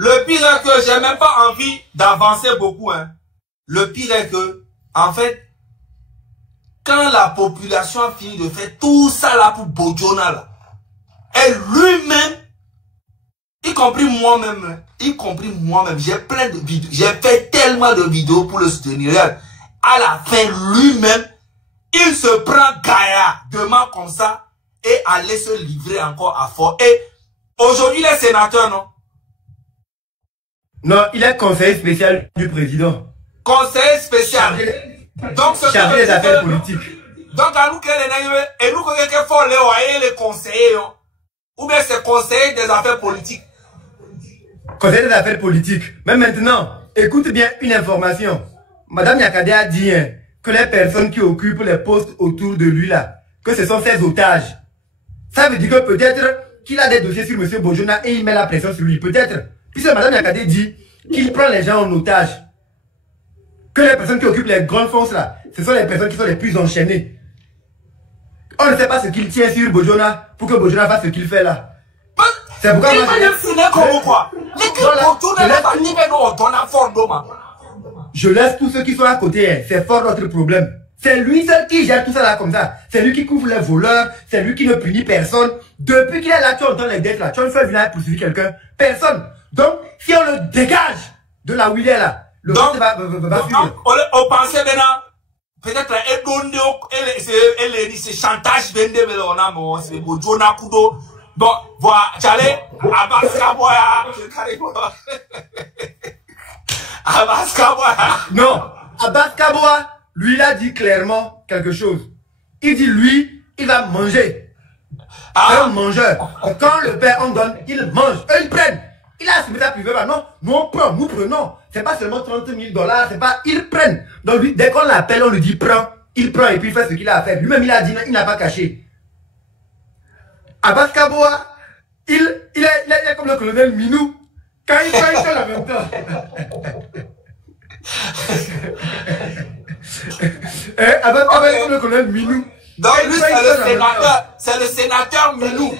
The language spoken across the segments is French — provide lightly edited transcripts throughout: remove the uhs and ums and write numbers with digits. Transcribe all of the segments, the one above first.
Le pire est que j'ai même pas envie d'avancer beaucoup. Hein. Le pire est que, en fait, quand la population a fini de faire tout ça là pour Bojona là, et lui-même, y compris moi-même, j'ai plein de vidéos, j'ai fait tellement de vidéos pour le soutenir. À la fin, lui-même, il se prend gaillardement comme ça et allait se livrer encore à fort. Et aujourd'hui, il est sénateur, non? Non, il est conseiller spécial du président. Conseiller spécial. Donc, ce chargé des affaires politiques. Donc, à nous, et nous, qu'il faut les conseillers, ou bien c'est conseiller des affaires politiques. Conseiller des affaires politiques. Mais maintenant, écoute bien une information. Madame Yakadé a dit que les personnes qui occupent les postes autour de lui là, que ce sont ses otages. Ça veut dire que peut-être qu'il a des dossiers sur M. Bojona et il met la pression sur lui. Peut-être. Puisque Madame Yakadé dit qu'il prend les gens en otage. Que les personnes qui occupent les grandes fonctions là, ce sont les personnes qui sont les plus enchaînées. On ne sait pas ce qu'il tient sur Bojona pour que Bojona fasse ce qu'il fait là. C'est pourquoi je laisse tous ceux qui sont à côté, c'est fort notre problème. C'est lui seul qui gère tout ça là comme ça. C'est lui qui couvre les voleurs, c'est lui qui ne punit personne. Depuis qu'il est là, tu entends les dettes là, tu ne fais venir poursuivre quelqu'un. Personne. Donc, si on le dégage de là où il est là, le reste va suivre. On pensait maintenant, peut-être, c'est chantage, c'est Bojona Kudo. Bon, voilà, j'allais à Baskaboya. À Baskaboya. Non, à Baskaboya, lui, il a dit clairement quelque chose. Il dit, lui, il va manger. C'est un mangeur. Quand le père en donne, il mange. Eux, ils prennent. Il a assumé ça privé, non, nous on prend, nous prenons. C'est pas seulement 30 000 $, c'est pas, ils prennent. Donc lui, dès qu'on l'appelle, on lui dit prends. Il prend et puis il fait ce qu'il a à faire. Lui-même, il a dit, il n'a pas caché. Abbas Kaboa, il est comme le colonel Minou. Quand il fait en même temps. Abbas Kaboa est comme le colonel Minou. Donc lui, c'est le sénateur Minou.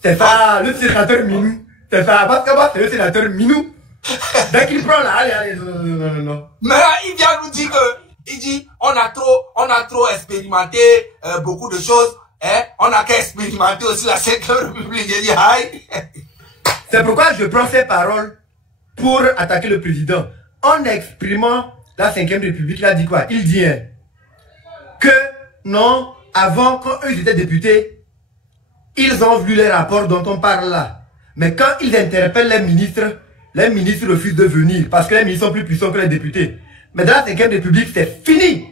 C'est ça, le sénateur Minou. C'est ça, Abbas Kaboa, c'est le sénateur Minou. Dès qu'il prend là, allez, non. Mais là, il vient nous dire que, il dit, on a trop expérimenté beaucoup de choses. On a qu'à expérimenter aussi la 5e République. J'ai dit, aïe. C'est pourquoi je prends ces paroles pour attaquer le président. En exprimant la 5e République, il a dit quoi? Il dit que non, avant, quand eux étaient députés, ils ont vu les rapports dont on parle là. Mais quand ils interpellent les ministres refusent de venir parce que les ministres sont plus puissants que les députés. Mais dans la 5e République, c'est fini.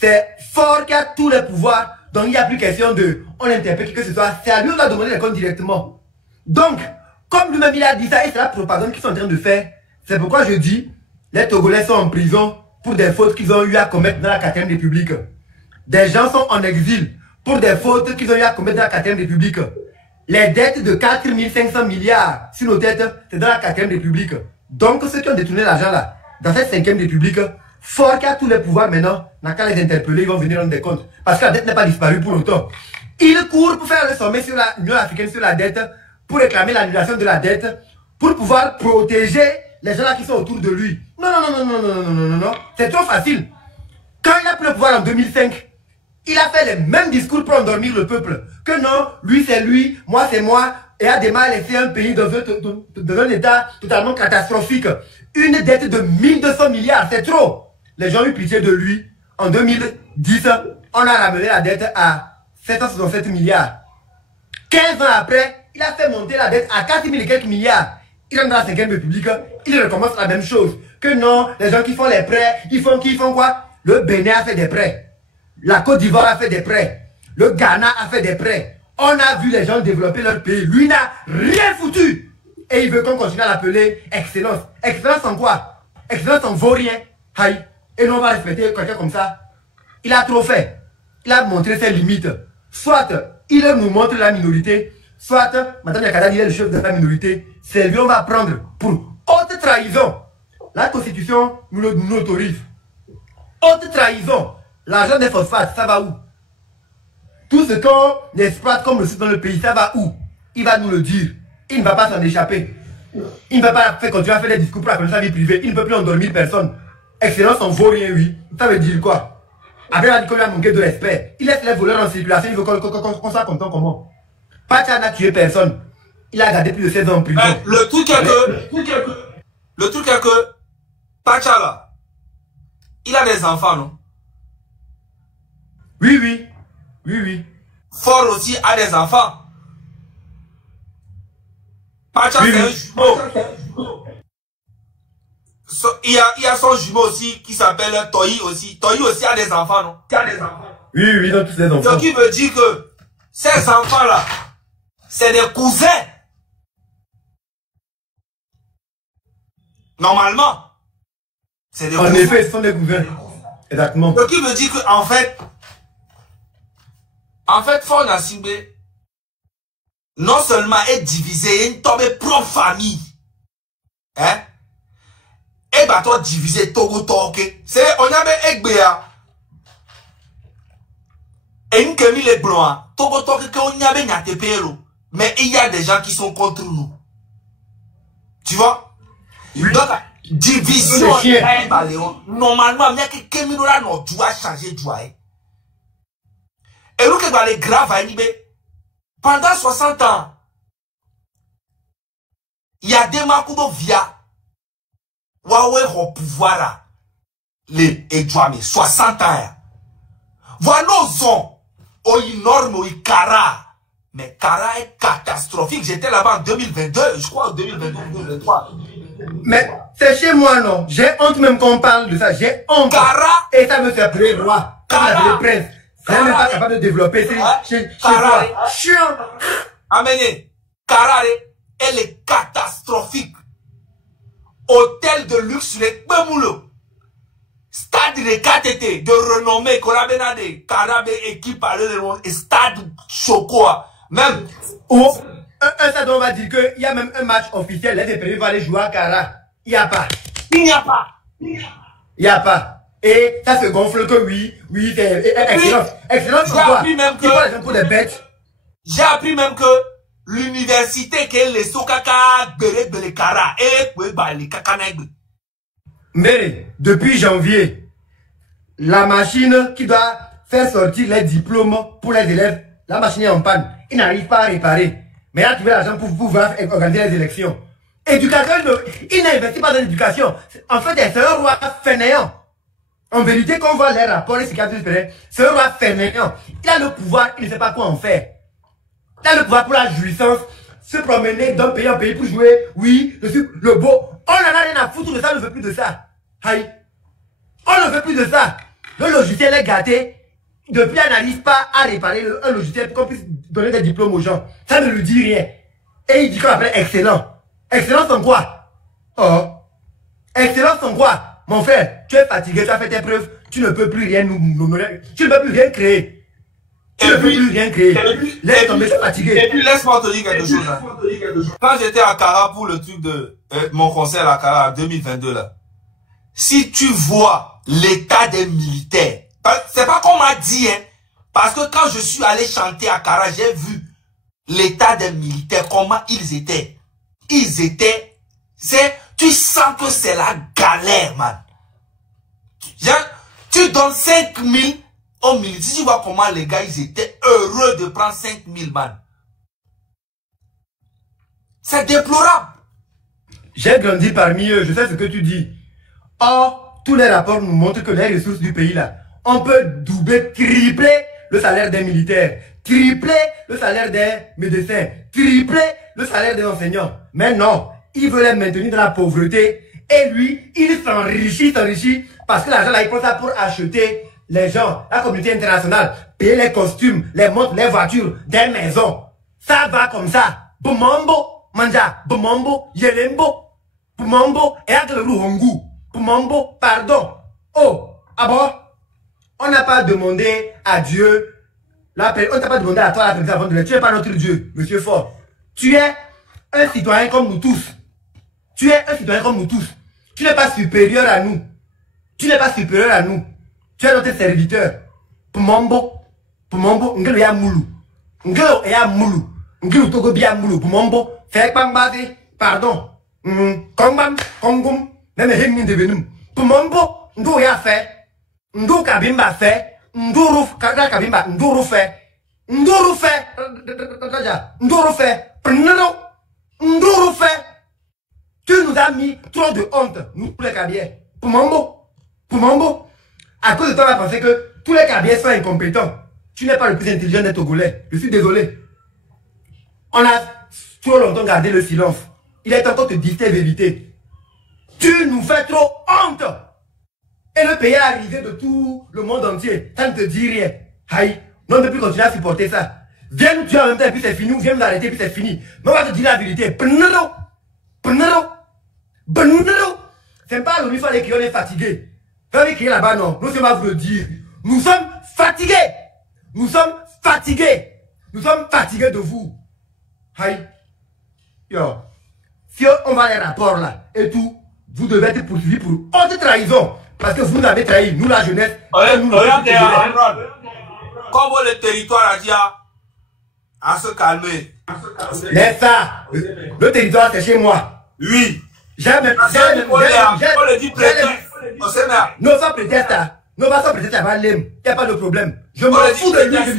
C'est fort qui a tous les pouvoirs. Donc il n'y a plus question de on interpelle qui que ce soit. C'est à lui on va demander les comptes directement. Donc, comme lui-même il a dit ça, et c'est la propagande qu'ils sont en train de faire. C'est pourquoi je dis, les Togolais sont en prison pour des fautes qu'ils ont eu à commettre dans la 4e République. Des gens sont en exil pour des fautes qu'ils ont eu à commettre dans la 4e République. Les dettes de 4 500 milliards sur nos têtes, c'est dans la 4e République. Donc ceux qui ont détourné l'argent là, dans cette 5e République, fort qui a tous les pouvoirs maintenant, n'a qu'à les interpeller, ils vont venir rendre des comptes. Parce que la dette n'est pas disparue pour longtemps. Ils courent pour faire le sommet sur l'Union africaine sur la dette, pour réclamer l'annulation de la dette, pour pouvoir protéger les gens là qui sont autour de lui. Non. C'est trop facile. Quand il a pris le pouvoir en 2005, il a fait les mêmes discours pour endormir le peuple. Que non, lui c'est lui, moi c'est moi, et a démarré laisser un pays dans un état totalement catastrophique. Une dette de 1200 milliards, c'est trop. Les gens ont eu pitié de lui. En 2010, on a ramené la dette à 767 milliards. 15 ans après, il a fait monter la dette à 4 000 et quelques milliards. Il est dans la 5e République, il recommence la même chose. Que non, les gens qui font les prêts, ils font quoi? Le Bénin a fait des prêts. La Côte d'Ivoire a fait des prêts. Le Ghana a fait des prêts. On a vu les gens développer leur pays. Lui n'a rien foutu. Et il veut qu'on continue à l'appeler excellence. Excellence en quoi? Excellence en vaut rien. Aïe. Et nous on va respecter quelqu'un comme ça. Il a trop fait. Il a montré ses limites. Soit il nous montre la minorité, soit Madame Yakada il est le chef de la minorité. C'est lui on va prendre pour haute trahison. La Constitution nous l'autorise. Haute trahison. L'argent des phosphates, ça va où? Tout ce qu'on exploite comme ressource dans le pays, ça va où? Il va nous le dire. Il ne va pas s'en échapper. Il ne va pas continuer à faire des discours pour la sa vie privée. Il ne peut plus endormir personne. Excellence en vaut rien, oui. Ça veut dire quoi? Après, il a dit qu'on lui a manqué de respect. Il laisse les voleurs en circulation. Il veut qu'on soit content comment? Pacha n'a tué personne. Il a gardé plus de 16 ans en prison. Le truc est que Pacha là, il a des enfants, non? Oui, oui. Oui, oui. Fort aussi a des enfants. Pacha, oui, c'est un jumeau. Il y a son jumeau aussi qui s'appelle Toyi aussi. Toyi aussi a des enfants, non? Il a des enfants. Oui, oui, ils ont tous des enfants. Ce qui veut dire que ces enfants-là, c'est des cousins. Normalement. C'est des cousins. En effet, ce sont des cousins. Exactement. Ce qui veut dire que, en fait, Fort Nassimbe, non seulement est divisé, il tombe propre famille. Hein? Et bah toi divisé Togo Toke. C'est on y avait Egbea. Et une kemi les blancs. Togo Toke qu'on y avait Nyatepero. Mais il y a des gens qui sont contre nous. Tu vois? Oui. Donc, division. Normalement, il y a que Kemi Nola non doit changer de joie. Et nous qui va les graves à Nibé. Pendant 60 ans, il y a des Makudo via Huawei au pouvoir là. Les Edouame, 60 ans. Voilà nos ont au énorme au Kara. Mais Kara est catastrophique. J'étais là-bas en 2022, je crois en 2022-2023. Mais c'est chez moi, non. J'ai honte même qu'on parle de ça. J'ai honte. Kara. Et ça me fait appeler roi. Kara. Prince. C'est même pas capable de développer. Chez toi. Chiant. Amenez. Kara, elle est catastrophique. Hôtel de luxe, les Bemoulo. Stade de KTT, de renommée, Korabenade, Karabe, équipe à l'heure, stade Chocoa. Même. Oh, un stade, on va dire qu'il y a même un match officiel. Les Épérés vont aller jouer à Kara. Il n'y a pas. Il n'y a pas. Il n'y a pas. Et ça se gonfle que oui, c'est excellence. Excellence, c'est quoi? Pour les bêtes. J'ai appris même que l'université qui est les Sokaka Bere Kara et les Kakanaïbe. Mais depuis janvier, la machine qui doit faire sortir les diplômes pour les élèves, la machine est en panne. Il n'arrive pas à réparer. Mais il a trouvé l'argent pour pouvoir organiser les élections. Éducation, il n'investit pas dans l'éducation. En fait, c'est un roi fainéant. En vérité, quand on voit les rapports, c'est un roi fainéant. Il a le pouvoir, il ne sait pas quoi en faire. Il a le pouvoir pour la jouissance, se promener d'un pays en pays pour jouer, oui, le beau. On n'en a rien à foutre de ça, on ne veut plus de ça. Aïe. On ne veut plus de ça. Le logiciel est gâté. Depuis, on n'arrive pas à réparer un logiciel pour qu'on puisse donner des diplômes aux gens. Ça ne lui dit rien. Et il dit qu'on appelle excellent. Excellence en quoi? Oh. Excellence en quoi? Mon frère, tu es fatigué, tu as fait tes preuves, tu ne peux plus rien tu ne peux plus rien créer. Tu ne peux plus rien créer. Laisse tomber, tu es fatigué. Et puis laisse-moi te dire quelque chose. Quand j'étais à Kara pour le truc de mon concert à Kara en 2022 là, si tu vois l'état des militaires, c'est pas qu'on m'a dit, hein, parce que quand je suis allé chanter à Kara, j'ai vu l'état des militaires, comment ils étaient. Tu sens que c'est la galère, man. Tu donnes 5000 aux militaires. Si tu vois comment les gars, ils étaient heureux de prendre 5000, man. C'est déplorable. J'ai grandi parmi eux, je sais ce que tu dis. Or, tous les rapports nous montrent que les ressources du pays, là, on peut doubler, tripler le salaire des militaires, tripler le salaire des médecins, tripler le salaire des enseignants. Mais non, il veut les maintenir dans la pauvreté. Et lui, il s'enrichit parce que l'argent là, il prend ça pour acheter les gens, la communauté internationale, payer les costumes, les montres, les voitures, des maisons. Ça va comme ça. Boumambo. manja, Bumambo, Yelembo, Bumambo, et avec le Ruhongu, Bumambo, pardon. Oh, ah bon? On n'a pas demandé à Dieu, on n'a pas demandé à toi la présidence avant de le. Tu n'es pas notre Dieu, monsieur Fort. Tu es un citoyen comme nous tous. Tu es un citoyen comme nous tous. Tu n'es pas supérieur à nous. Tu n'es pas supérieur à nous. Tu es notre serviteur. Pumambo, ngelo ya mulu. Ngelo ya mulu. Ngelo togo bia mulu. Pumambo, fek bangbazi, pardon. Kongbam, kongum, même hemni de venum. Pumambo, ndo ya fe. Ndo kabimba fe. Nduru kabimba, nduru fe. Nduru fe. Nduru fe. Pnero. Nduru fe. Tu nous as mis trop de honte, nous les Kabyais. Pumambo, à cause de toi, on a pensé que tous les Kabyais sont incompétents. Tu n'es pas le plus intelligent des Togolais. Je suis désolé. On a trop longtemps gardé le silence. Il est temps de te dire tes vérités. Tu nous fais trop honte. Et le pays est arrivé de tout le monde entier. Ça ne te dit rien. Aïe, on ne peut plus continuer à supporter ça. Viens nous tuer en même temps et puis c'est fini. Ou viens nous arrêter et puis c'est fini. Mais on va te dire la vérité. Pnero. C'est pas l'ONU, il fallait qu'on est fatigué. Il fallait crier là-bas, non. Nous sommes à vous le dire. Nous sommes fatigués. Nous sommes fatigués. Nous sommes fatigués de vous. Aïe. Yo. Si on va les rapports là et tout, vous devez être poursuivis pour haute trahison. Parce que vous nous avez trahi, nous la jeunesse. Regardez, comme le territoire a dit à se calmer. Mais ça, le territoire c'est chez moi. Oui. Jamais. On le dit prétexte. Non, ça prétexte. Non, pas ça prétexte, il n'y a pas de problème. Je m'en fous de lui, je ne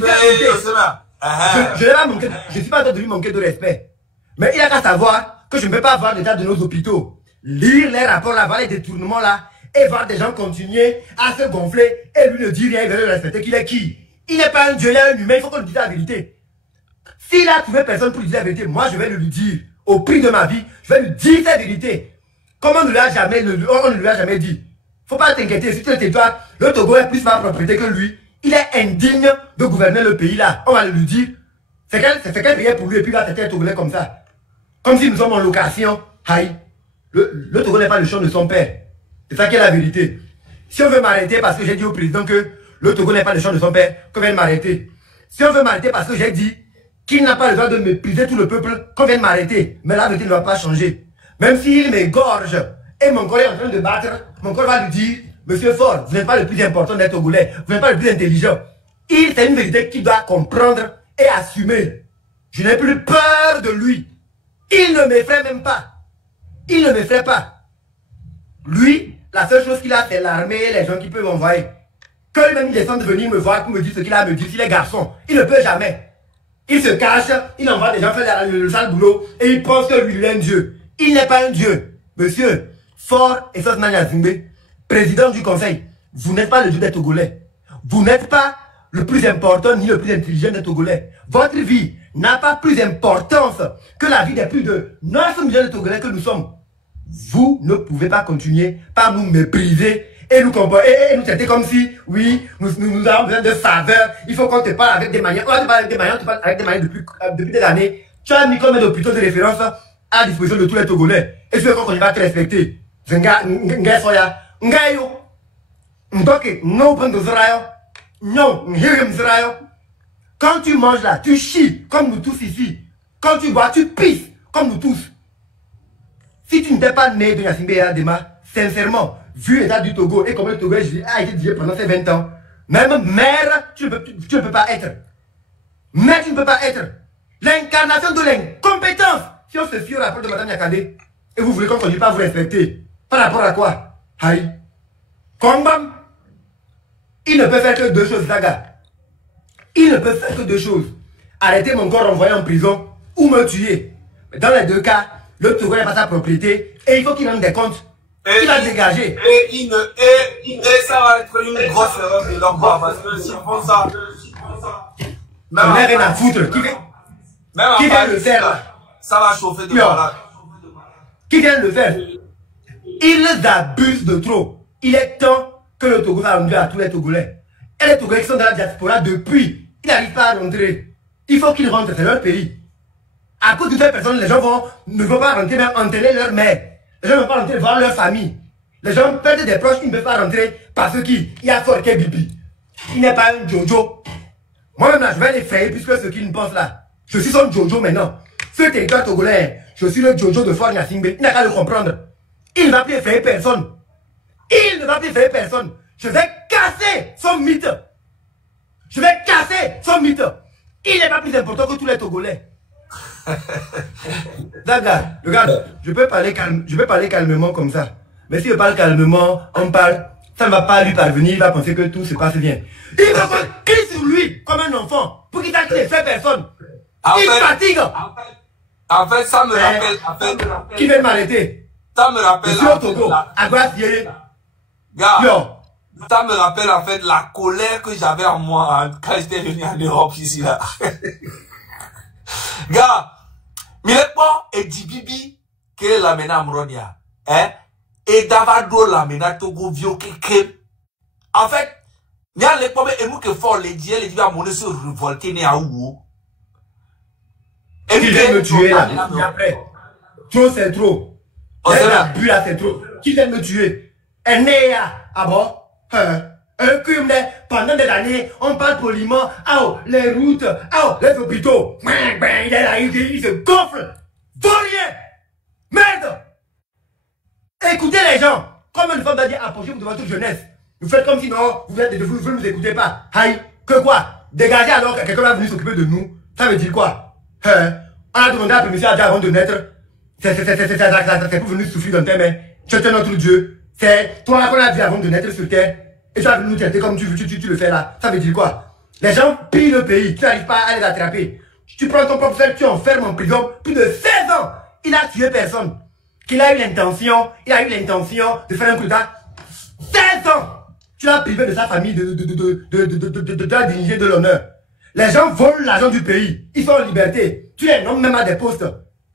suis pas en train de lui manquer de respect. Mais il a qu'à savoir que je ne peux pas voir l'état de nos hôpitaux. Lire les rapports là, voir les détournements là, et voir des gens continuer à se gonfler, et lui ne dit rien, il veut le respecter, qu'il est qui? Il n'est pas un dieu, il est un humain, il faut qu'on lui dise la vérité. S'il a trouvé personne pour lui dire la vérité, moi je vais lui dire, au prix de ma vie, je vais lui dire sa vérité. Comme on ne lui a jamais dit. Faut pas t'inquiéter, si tu es territoire, le Togo est plus ma propriété que lui. Il est indigne de gouverner le pays là. On va lui dire, c'est quel pays pour lui, et puis il va traiter un Togolais comme ça. Comme si nous sommes en location. Aïe. Le Togo n'est pas le champ de son père. C'est ça qui est la vérité. Si on veut m'arrêter parce que j'ai dit au président que le Togo n'est pas le champ de son père, qu'on vienne m'arrêter. Si on veut m'arrêter parce que j'ai dit qu'il n'a pas le droit de mépriser tout le peuple, qu'on vienne m'arrêter. Mais la vérité ne va pas changer. Même s'il m'égorge et mon corps est en train de battre, mon corps va lui dire, monsieur Ford, vous n'êtes pas le plus important des Togolais, vous n'êtes pas le plus intelligent. C'est une vérité qu'il doit comprendre et assumer. Je n'ai plus peur de lui. Il ne m'effraie même pas. Il ne m'effraie pas. Lui, la seule chose qu'il a, c'est l'armée et les gens qui peuvent envoyer. Quand lui-même il descend de venir me voir pour me dire ce qu'il a à me dire, s'il est garçon, il ne peut jamais. Il se cache, il envoie des gens faire le sale boulot et il pense que lui, il est un dieu. Il n'est pas un dieu. Monsieur Fort et Sosmania Zimbe, président du conseil, vous n'êtes pas le dieu des Togolais. Vous n'êtes pas le plus important ni le plus intelligent des Togolais. Votre vie n'a pas plus d'importance que la vie des plus de 9 millions de Togolais que nous sommes. Vous ne pouvez pas continuer par nous mépriser et nous traiter comme si, oui, nous avons besoin de faveurs. Il faut qu'on te parle avec des manières. On te parle avec des manières, depuis des années. Tu as mis combien d'hôpitaux de référence à la disposition de tous les Togolais. Et tu veux qu'on va te respecter. Quand tu manges là, tu chies comme nous tous ici. Quand tu bois, tu pisses comme nous tous. Si tu n'étais pas né de Gnassingbé et Adema, sincèrement, vu l'état du Togo et comment le Togo a été dirigé pendant ces 20 ans, même maire, tu ne peux pas être. Mais tu ne peux pas être. L'incarnation de l'incompétence. Si on se fie au rapport de Mme Yakade, et vous voulez qu'on ne continue pas à vous respecter, par rapport à quoi? Aïe. Kongbam, il ne peut faire que deux choses, Zaga. Il ne peut faire que deux choses. Arrêter mon corps envoyé en prison ou me tuer. Dans les deux cas, le Togo n'est pas sa propriété et il faut qu'il rende des comptes. Il va dégager. Et ça va être une grosse erreur de leur part parce que s'ils font ça, on n'a rien à foutre. Qui vient le faire là? Ça va chauffer de malade. Qui vient le faire? Ils abusent de trop. Il est temps que le Togo va rendre à tous les Togolais. Et les Togolais qui sont dans la diaspora depuis, ils n'arrivent pas à rentrer. Il faut qu'ils rentrent, c'est leur pays. À cause de cette personne, les gens ne vont pas rentrer même enterrer leur mère. Les gens ne vont pas rentrer voir leur famille. Les gens perdent des proches, ils ne peuvent pas rentrer parce qu'il y a Forké Bibi. Il n'est pas un Jojo. Moi-même là, je vais l'effrayer puisque ce qu'il pense là. Je suis son Jojo maintenant. Ce territoire togolais, je suis le Jojo de Fort Gnassingbé. Il n'a qu'à le comprendre. Il ne va plus effrayer personne. Il ne va plus effrayer personne. Je vais casser son mythe. Je vais casser son mythe. Il n'est pas plus important que tous les Togolais. Daga, regarde, je peux parler calmement comme ça. Mais si je parle calmement, on parle, ça ne va pas lui parvenir, il va penser que tout se passe bien. Il va crier sur lui comme un enfant pour qu'il sache qu'il ne fait personne. Il fatigue. En fait, ça me rappelle. Qui vient m'arrêter? Ça me rappelle. Je suis au Togo, à Guassier. Gars, ça me rappelle en fait la colère que j'avais en moi hein, quand j'étais venu en Europe ici là. Gars, Milepo et Djibibi, qui est la mena Amronia, hein, et Davado la mena Togo Vio Keke. En fait, il y a les problèmes et nous que fort les dieux à mon se révolter né à où. Et qui vient me tuer là, après. Trop c'est trop. La bu là c'est trop. Qui vient me tuer? Un néa, ah bon? Un crime pendant des années, on parle poliment, oh, les routes, oh, les hôpitaux. Il est là, il se gonfle. Vaurien! Merde! Écoutez les gens, comme une femme va dire, approchez-vous de votre jeunesse. Vous faites comme si non, vous ne nous écoutez pas. Aïe, que quoi? Dégagez alors que quelqu'un va venir s'occuper de nous. Ça veut dire quoi? On a demandé la permission à Dieu avant de naître. C'est pour venir souffrir dans tes mains. Tu es notre Dieu. C'est toi qu'on a vu avant de naître sur terre. Et tu vas nous traiter comme tu le fais là. Ça veut dire quoi? Les gens pillent le pays. Tu n'arrives pas à les attraper. Tu prends ton propre frère, tu enfermes en prison. Plus de 16 ans. Il a tué personne. Il a eu l'intention de faire un coup d'État. 16 ans. Tu l'as privé de sa famille, de la dignité, de l'honneur. Les gens volent l'argent du pays. Ils sont en liberté. Tu les nommes même à des postes.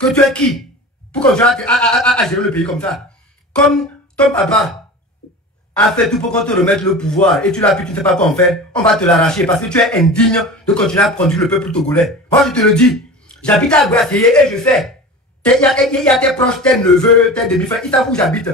Que tu es qui? Pour continuer à gérer le pays comme ça. Comme ton papa a fait tout pour qu'on te remette le pouvoir et tu l'as pu, tu ne sais pas quoi en faire, on va te l'arracher parce que tu es indigne de continuer à conduire le peuple togolais. Moi je te le dis, j'habite à Guassier et je sais. Il y a tes proches, tes neveux, tes demi-frères, ils savent où j'habite.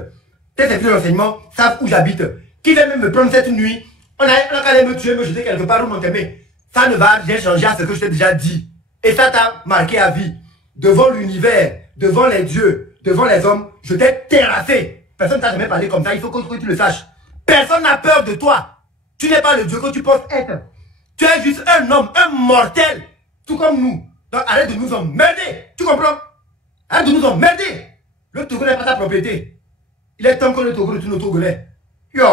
Tes services de renseignement savent où j'habite. Qui vient même me prendre cette nuit? On a qu'à aller me tuer, me jeter quelque part où m'enterrer. Ça ne va rien changer à ce que je t'ai déjà dit. Et ça t'a marqué à vie. Devant l'univers, devant les dieux, devant les hommes, je t'ai terrassé. Personne ne t'a jamais parlé comme ça, il faut que tu le saches. Personne n'a peur de toi. Tu n'es pas le Dieu que tu penses être. Tu es juste un homme, un mortel, tout comme nous. Donc arrête de nous emmerder. Tu comprends? Arrête de nous emmerder. Le Togo n'est pas ta propriété. Il est temps que le Togo retourne au Togolais. Yo,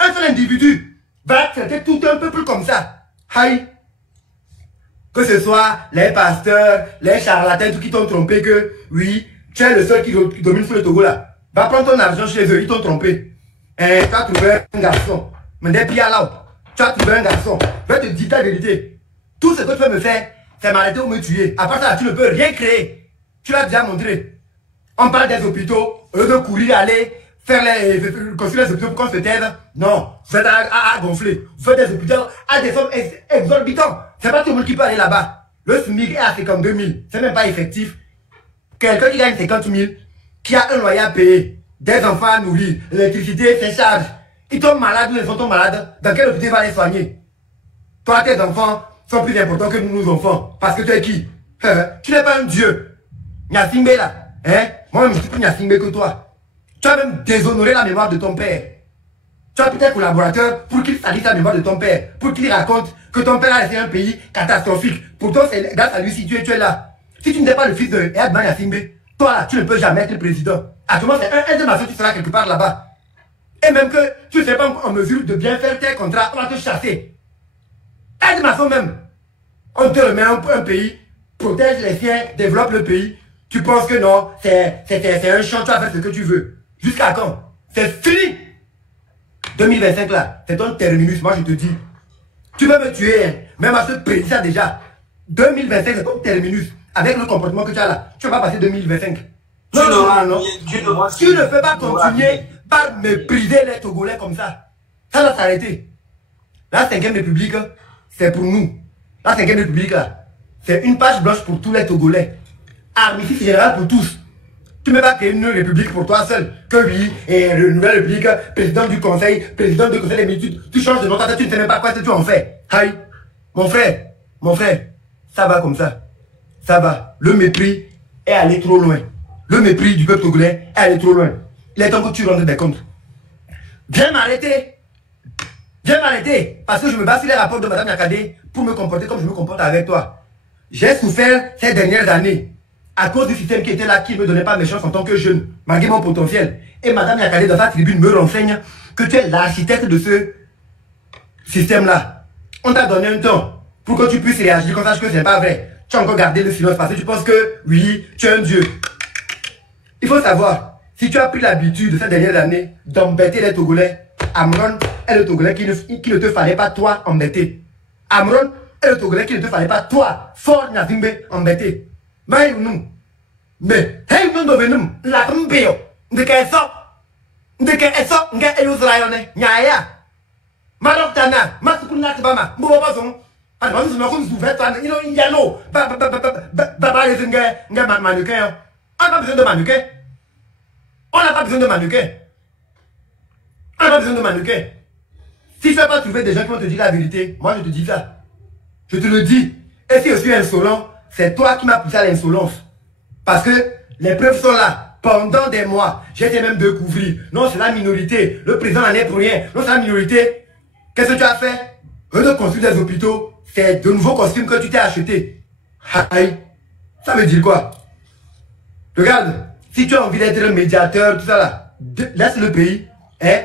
un seul individu va traiter tout un peuple comme ça. Aïe. Que ce soit les pasteurs, les charlatans, tout qui t'ont trompé que, oui, tu es le seul qui domine sur le Togo là. Va prendre ton argent chez eux, ils t'ont trompé. Et tu as trouvé un garçon. Mais depuis là, tu as trouvé un garçon. Je vais te dire ta vérité. Tout ce que tu peux me faire, c'est m'arrêter ou me tuer. À part ça, tu ne peux rien créer. Tu l'as déjà montré. On parle des hôpitaux, au lieu de courir, aller, construire les hôpitaux pour qu'on se taise. Non, vous êtes à gonfler. Vous faites des hôpitaux à des sommes exorbitantes. C'est pas tout le monde qui peut aller là-bas. Le SMIC est à 52 000. C'est même pas effectif. Quelqu'un qui gagne 50 000, qui a un loyer à payer, des enfants à nourrir, l'électricité, ses charges. Ils tombent malades ou les enfants tombent malades. Dans quel hôpital va les soigner? Toi, tes enfants sont plus importants que nous, nos enfants. Parce que tu es qui? Tu n'es pas un dieu. Gnassingbé là. Moi, je suis plus Gnassingbé que toi. Tu as même déshonoré la mémoire de ton père. Tu as peut-être un collaborateur pour qu'il salisse la mémoire de ton père. Pour qu'il raconte que ton père a laissé un pays catastrophique. Pourtant, c'est grâce à lui si tu es là. Si tu n'es pas le fils de Edman Gnassingbé, toi là, tu ne peux jamais être président. Actuellement, c'est un de ma soeur qui sera quelque part là-bas. Et même que tu ne seras pas en mesure de bien faire tes contrats, on va te chasser. Un de ma soeur même. On te remet un pays, protège les siens, développe le pays. Tu penses que non, c'est un champ, tu vas faire ce que tu veux. Jusqu'à quand? C'est fini. 2025 là, c'est ton terminus, moi je te dis. Tu peux me tuer, hein. Même à ce président déjà. 2025 c'est ton terminus. Avec le comportement que tu as là, tu ne vas pas passer 2025. Non. Tu ne peux pas continuer par mépriser les Togolais comme ça. Ça doit s'arrêter. La 5e République, c'est pour nous. La 5e République là, c'est une page blanche pour tous les Togolais. Armistice général pour tous. Tu ne peux pas créer une république pour toi seul. Que oui, et une nouvelle république, président du conseil des ministres, tu changes de nom, tu ne sais même pas quoi tu en fais. Aïe, mon frère, ça va comme ça. Ça va. Le mépris est allé trop loin. Le mépris du peuple togolais est allé trop loin. Il est temps que tu rentres des comptes. Viens m'arrêter. Viens m'arrêter. Parce que je me base sur les rapports de Madame Yakadé pour me comporter comme je me comporte avec toi. J'ai souffert ces dernières années à cause du système qui était là, qui ne me donnait pas mes chances en tant que jeune, malgré mon potentiel. Et Madame Yakadé, dans sa tribune, me renseigne que tu es l'architecte de ce système-là. On t'a donné un temps pour que tu puisses réagir, qu'on sache que ce n'est pas vrai. Tu as encore gardé le silence parce que tu penses que, oui, tu es un dieu. Il faut savoir, si tu as pris l'habitude de ces dernières années d'embêter les Togolais, Amron est le Togolais qui ne te fallait pas toi embêter. Amron est le Togolais qui ne te fallait pas toi, Fort Nazimbe, embêter. Mais, hey, nous devenons la tombeo. De qu'elle sort, nga Elusrayone, Nyaya. Madoctana, Masukuna Bama, Bobason. I don't know who's to vet, you know, in yellow. Baba is in nga mannequin. On n'a pas besoin de mannequin. On n'a pas besoin de mannequin. On n'a pas besoin de mannequin. Si tu n'as pas trouvé des gens qui vont te dire la vérité, moi je te dis ça. Je te le dis. Et si je suis insolent, c'est toi qui m'as poussé à l'insolence. Parce que les preuves sont là. Pendant des mois, j'ai été même découvrir. Non, c'est la minorité. Le président n'en est pour rien. Non, c'est la minorité. Qu'est-ce que tu as fait? Au lieu de construire des hôpitaux, c'est de nouveaux costumes que tu t'es acheté. Aïe. Ça veut dire quoi? Regarde, si tu as envie d'être un médiateur, tout ça là, laisse le pays. Hein?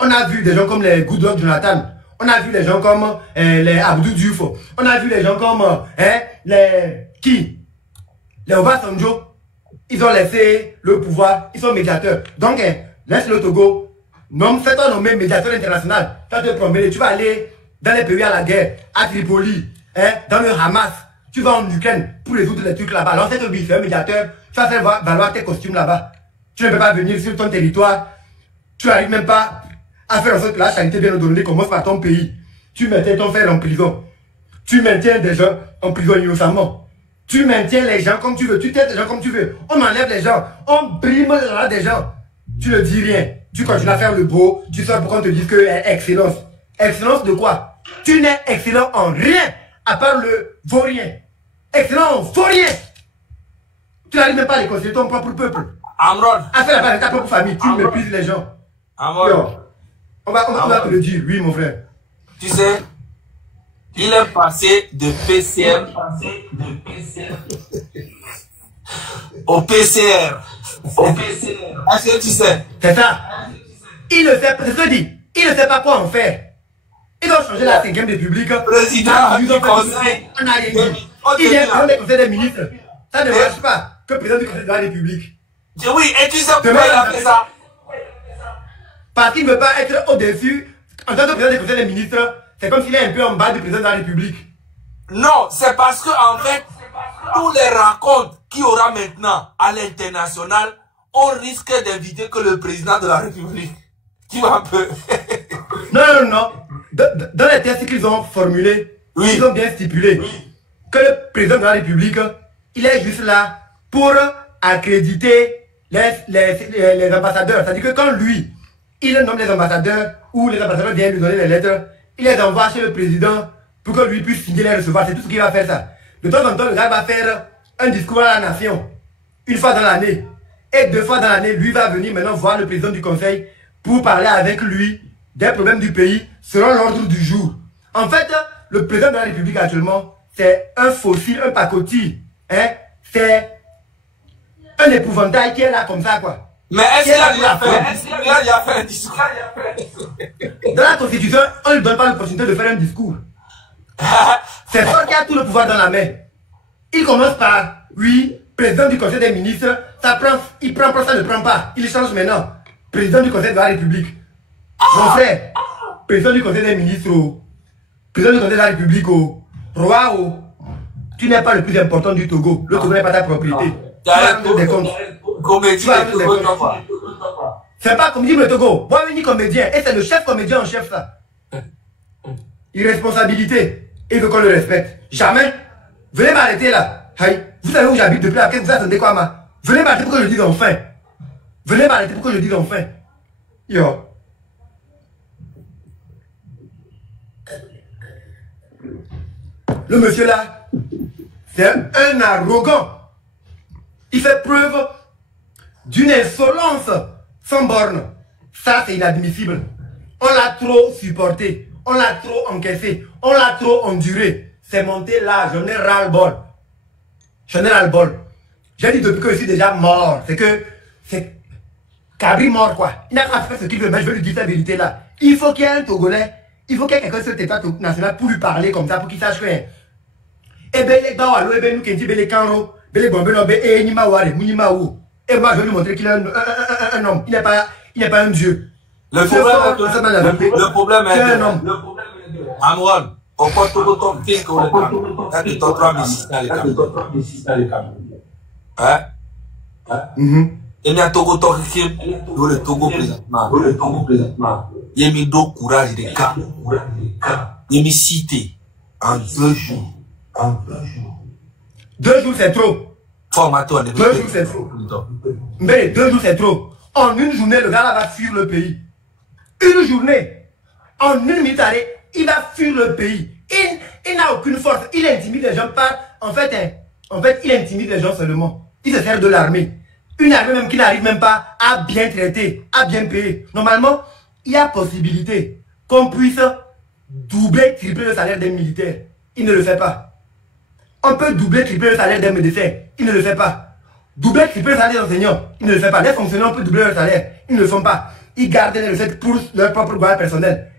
On a vu des gens comme les Goodluck Jonathan. On a vu les gens comme les Abdou Diouf. On a vu les gens comme les Obasanjo. Ils ont laissé le pouvoir. Ils sont médiateurs. Donc, laisse le Togo. Fais-toi nommer médiateur international. Tu vas te promener. Tu vas aller dans les pays à la guerre. À Tripoli. Dans le Hamas. Tu vas en Ukraine pour résoudre les trucs là-bas. Alors, c'est un médiateur. Tu vas faire valoir tes costumes là-bas. Tu ne peux pas venir sur ton territoire. Tu n'arrives même pas à faire en sorte que la charité bien ordonnée commence par ton pays. Tu maintiens ton frère en prison. Tu maintiens des gens en prison innocemment. Tu maintiens les gens comme tu veux. Tu traites les gens comme tu veux. On enlève les gens. On brime les droits des gens. Tu ne dis rien. Tu continues à faire le beau. Tu sors pour qu'on te dise que excellence. Excellence de quoi? Tu n'es excellent en rien à part le vaurien. Excellent en vaurien. Tu n'arrives même pas à les considérer ton propre peuple. Amron. À faire la part de ta propre famille. Tu méprises les gens. Amron. On va te le dire. Oui, mon frère. Tu sais, il est passé de PCM au PCR. Est-ce que tu sais? C'est ça. Il ne sait pas, c'est ce que je dis. Il ne sait pas quoi en faire. Ils ont changé la 5e République. Président du conseil. On n'a rien dit. Il est président du conseil des ministres. Ça ne marche pas. Que président du conseil de la République. Oui, et tu sais pourquoi il a fait ça? Parce qu'il ne veut pas être au-dessus. En tant que président du conseil des ministres, c'est comme s'il est un peu en bas du président de la République. Non, c'est parce que en fait, tous les rencontres qu'il y aura maintenant à l'international, on risque d'inviter que le président de la République. Tu vois un peu. Non. Dans les textes qu'ils ont formulés, oui, ils ont bien stipulé que le président de la République, il est juste là pour accréditer les ambassadeurs. C'est-à-dire que quand lui, il nomme les ambassadeurs ou les ambassadeurs viennent lui donner les lettres, il les envoie chez le président pour que lui puisse signer les recevoir. C'est tout ce qu'il va faire ça. De temps en temps, le gars va faire un discours à la nation, une fois dans l'année. Et 2 fois dans l'année, lui va venir maintenant voir le président du conseil pour parler avec lui des problèmes du pays selon l'ordre du jour. En fait, le président de la République actuellement, c'est un fossile, un pacotille. C'est un épouvantail qui est là comme ça, quoi. Mais est-ce qu'il a fait un discours? Dans la Constitution, on ne lui donne pas l'opportunité de faire un discours. C'est toi qui a tout le pouvoir dans la main. Il commence par, oui, président du conseil des ministres, il prend, ça ne prend pas. Il change maintenant. Président du conseil de la République. Mon frère, président du conseil des ministres, président du conseil de la République, roi, tu n'es pas le plus important du Togo. Le Togo n'est pas ta propriété. Tu vas rendre des comptes. C'est pas comme dit le Togo. Moi, je dis comédien. Et c'est le chef comédien en chef, ça. Irresponsabilité. Il veut qu'on le respecte. Jamais. Venez m'arrêter là. Aïe. Vous savez où j'habite depuis après, vous attendez quoi, ma? Venez m'arrêter pour que je dise enfin. Venez m'arrêter pour que je dise enfin. Yo. Le monsieur là, c'est un arrogant. Il fait preuve d'une insolence sans borne. Ça, c'est inadmissible. On l'a trop supporté. On l'a trop encaissé. On l'a trop enduré. C'est monté là. J'en ai ras-le-bol. J'en ai ras-le-bol. J'ai dit depuis que je suis déjà mort. C'est que c'est Cabri mort, quoi. Il n'a pas fait ce qu'il veut, mais je vais lui dire cette vérité là. Il faut qu'il y ait un Togolais. Il faut qu'il y ait quelqu'un sur le territoire national pour lui parler comme ça, pour qu'il sache que. Et bien, les gars, et bien, nous, qui dit, les canros, les bombes, et Nima Ware, Mounima Ou. Et moi, je vais lui montrer qu'il est un homme. Il n'est pas un dieu. Le problème est un homme. Anouane, au Porto-Goton, t'es qu'on est calme. T'as des trois les calmes. Hein? Il y a Togo qui est le Togo présentement. Il y a mis d'autres courage de cas. Il y a mis cité en 2 jours. 2 jours, c'est trop. Formateur, 2 jours, c'est trop. Mais 2 jours, c'est trop. En une journée, le gars là va fuir le pays. Une journée. En 1 minute, il va fuir le pays. Il n'a aucune force. Il intimide les gens par. En fait, il intimide les gens seulement. Il se sert de l'armée. Une armée même qui n'arrive même pas à bien traiter, à bien payer. Normalement, il y a possibilité qu'on puisse doubler, tripler le salaire des militaires. Il ne le fait pas. On peut doubler, tripler le salaire des médecins. Il ne le fait pas. Doubler, tripler le salaire des enseignants. Il ne le fait pas. Les fonctionnaires, on peut doubler leur salaire. Ils ne le font pas. Ils gardent les recettes pour leur propre gloire personnelle.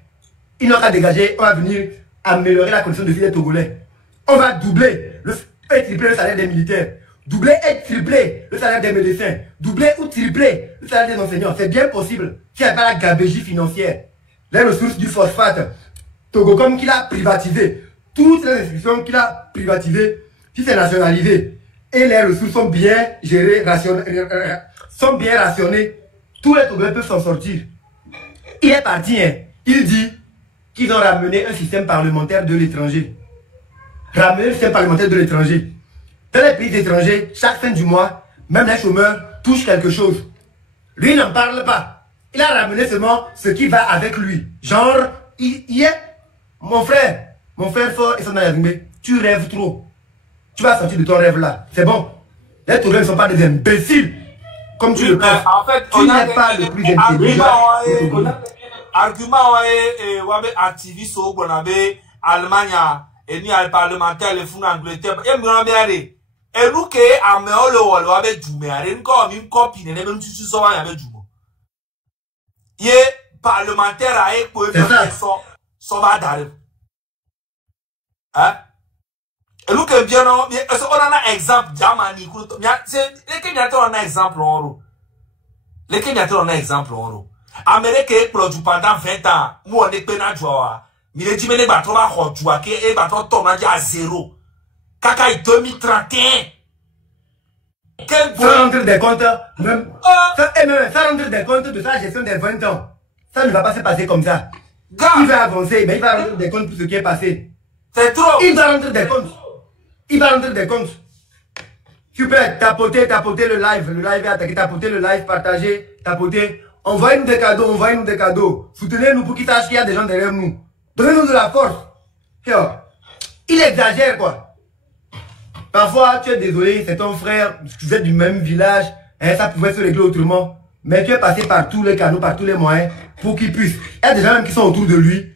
Ils n'ont qu'à dégager. On va venir améliorer la condition de vie des Togolais. On va doubler et tripler le salaire des militaires. Doubler et tripler le salaire des médecins. Doubler ou tripler le salaire des enseignants. C'est bien possible. S'il n'y a pas la gabégie financière. Les ressources du phosphate. Togocom qu'il a privatisé. Toutes les institutions qu'il a privatisées, si c'est nationalisé, et les ressources sont bien gérées, sont bien rationnées, tous les Togolais peuvent s'en sortir. Il est parti, hein. Il dit qu'ils ont ramené un système parlementaire de l'étranger. Ramener le système parlementaire de l'étranger. Dans les pays étrangers, chaque fin du mois, même les chômeurs touchent quelque chose. Lui n'en parle pas. Il a ramené seulement ce qui va avec lui. Genre, il est mon frère fort et son arrivé. Tu rêves trop. Tu vas sortir de ton rêve là. C'est bon. Les Togolais ne sont pas des imbéciles. Comme tu le penses. En fait, tu n'es pas le plus intelligent. Argument activiste au Bonabé, Allemagne, et ni al parlementaire, le fou d'Angleterre. Et moi, et nous qui amène le wall avec du mais encore une copine, et même tu suis souvent avec du mot. Il est parlementaire à pour son va d'arriver. Hein? Et nous que bien, on a un exemple, Jamani, c'est que nous avons un exemple en haut. Les Kenyans ont un exemple en haut. Amérique est produit pendant 20 ans. Moi, on est pénal joie. Mais les Jimmy ne battent pas joie, qui est battu ton à 0. Kaka est 2031. Ça rentre des comptes, même. Ça rentre des comptes de sa gestion des 20 ans. Ça ne va pas se passer comme ça. Il va avancer, mais il va rentrer des comptes pour ce qui est passé. C'est trop. Il va rentrer des comptes. Il va rentrer des comptes. Super, tapoter le live. Le live est attaqué, tapoter le live, partager, tapoter. Envoyez-nous des cadeaux, Soutenez-nous pour qu'ils sachent qu'il y a des gens derrière nous. Donnez-nous de la force. Il exagère, quoi. Parfois, tu es désolé, c'est ton frère, vous êtes du même village, hein, ça pouvait se régler autrement. Mais tu es passé par tous les canaux, par tous les moyens, pour qu'il puisse. Il y a des gens même qui sont autour de lui.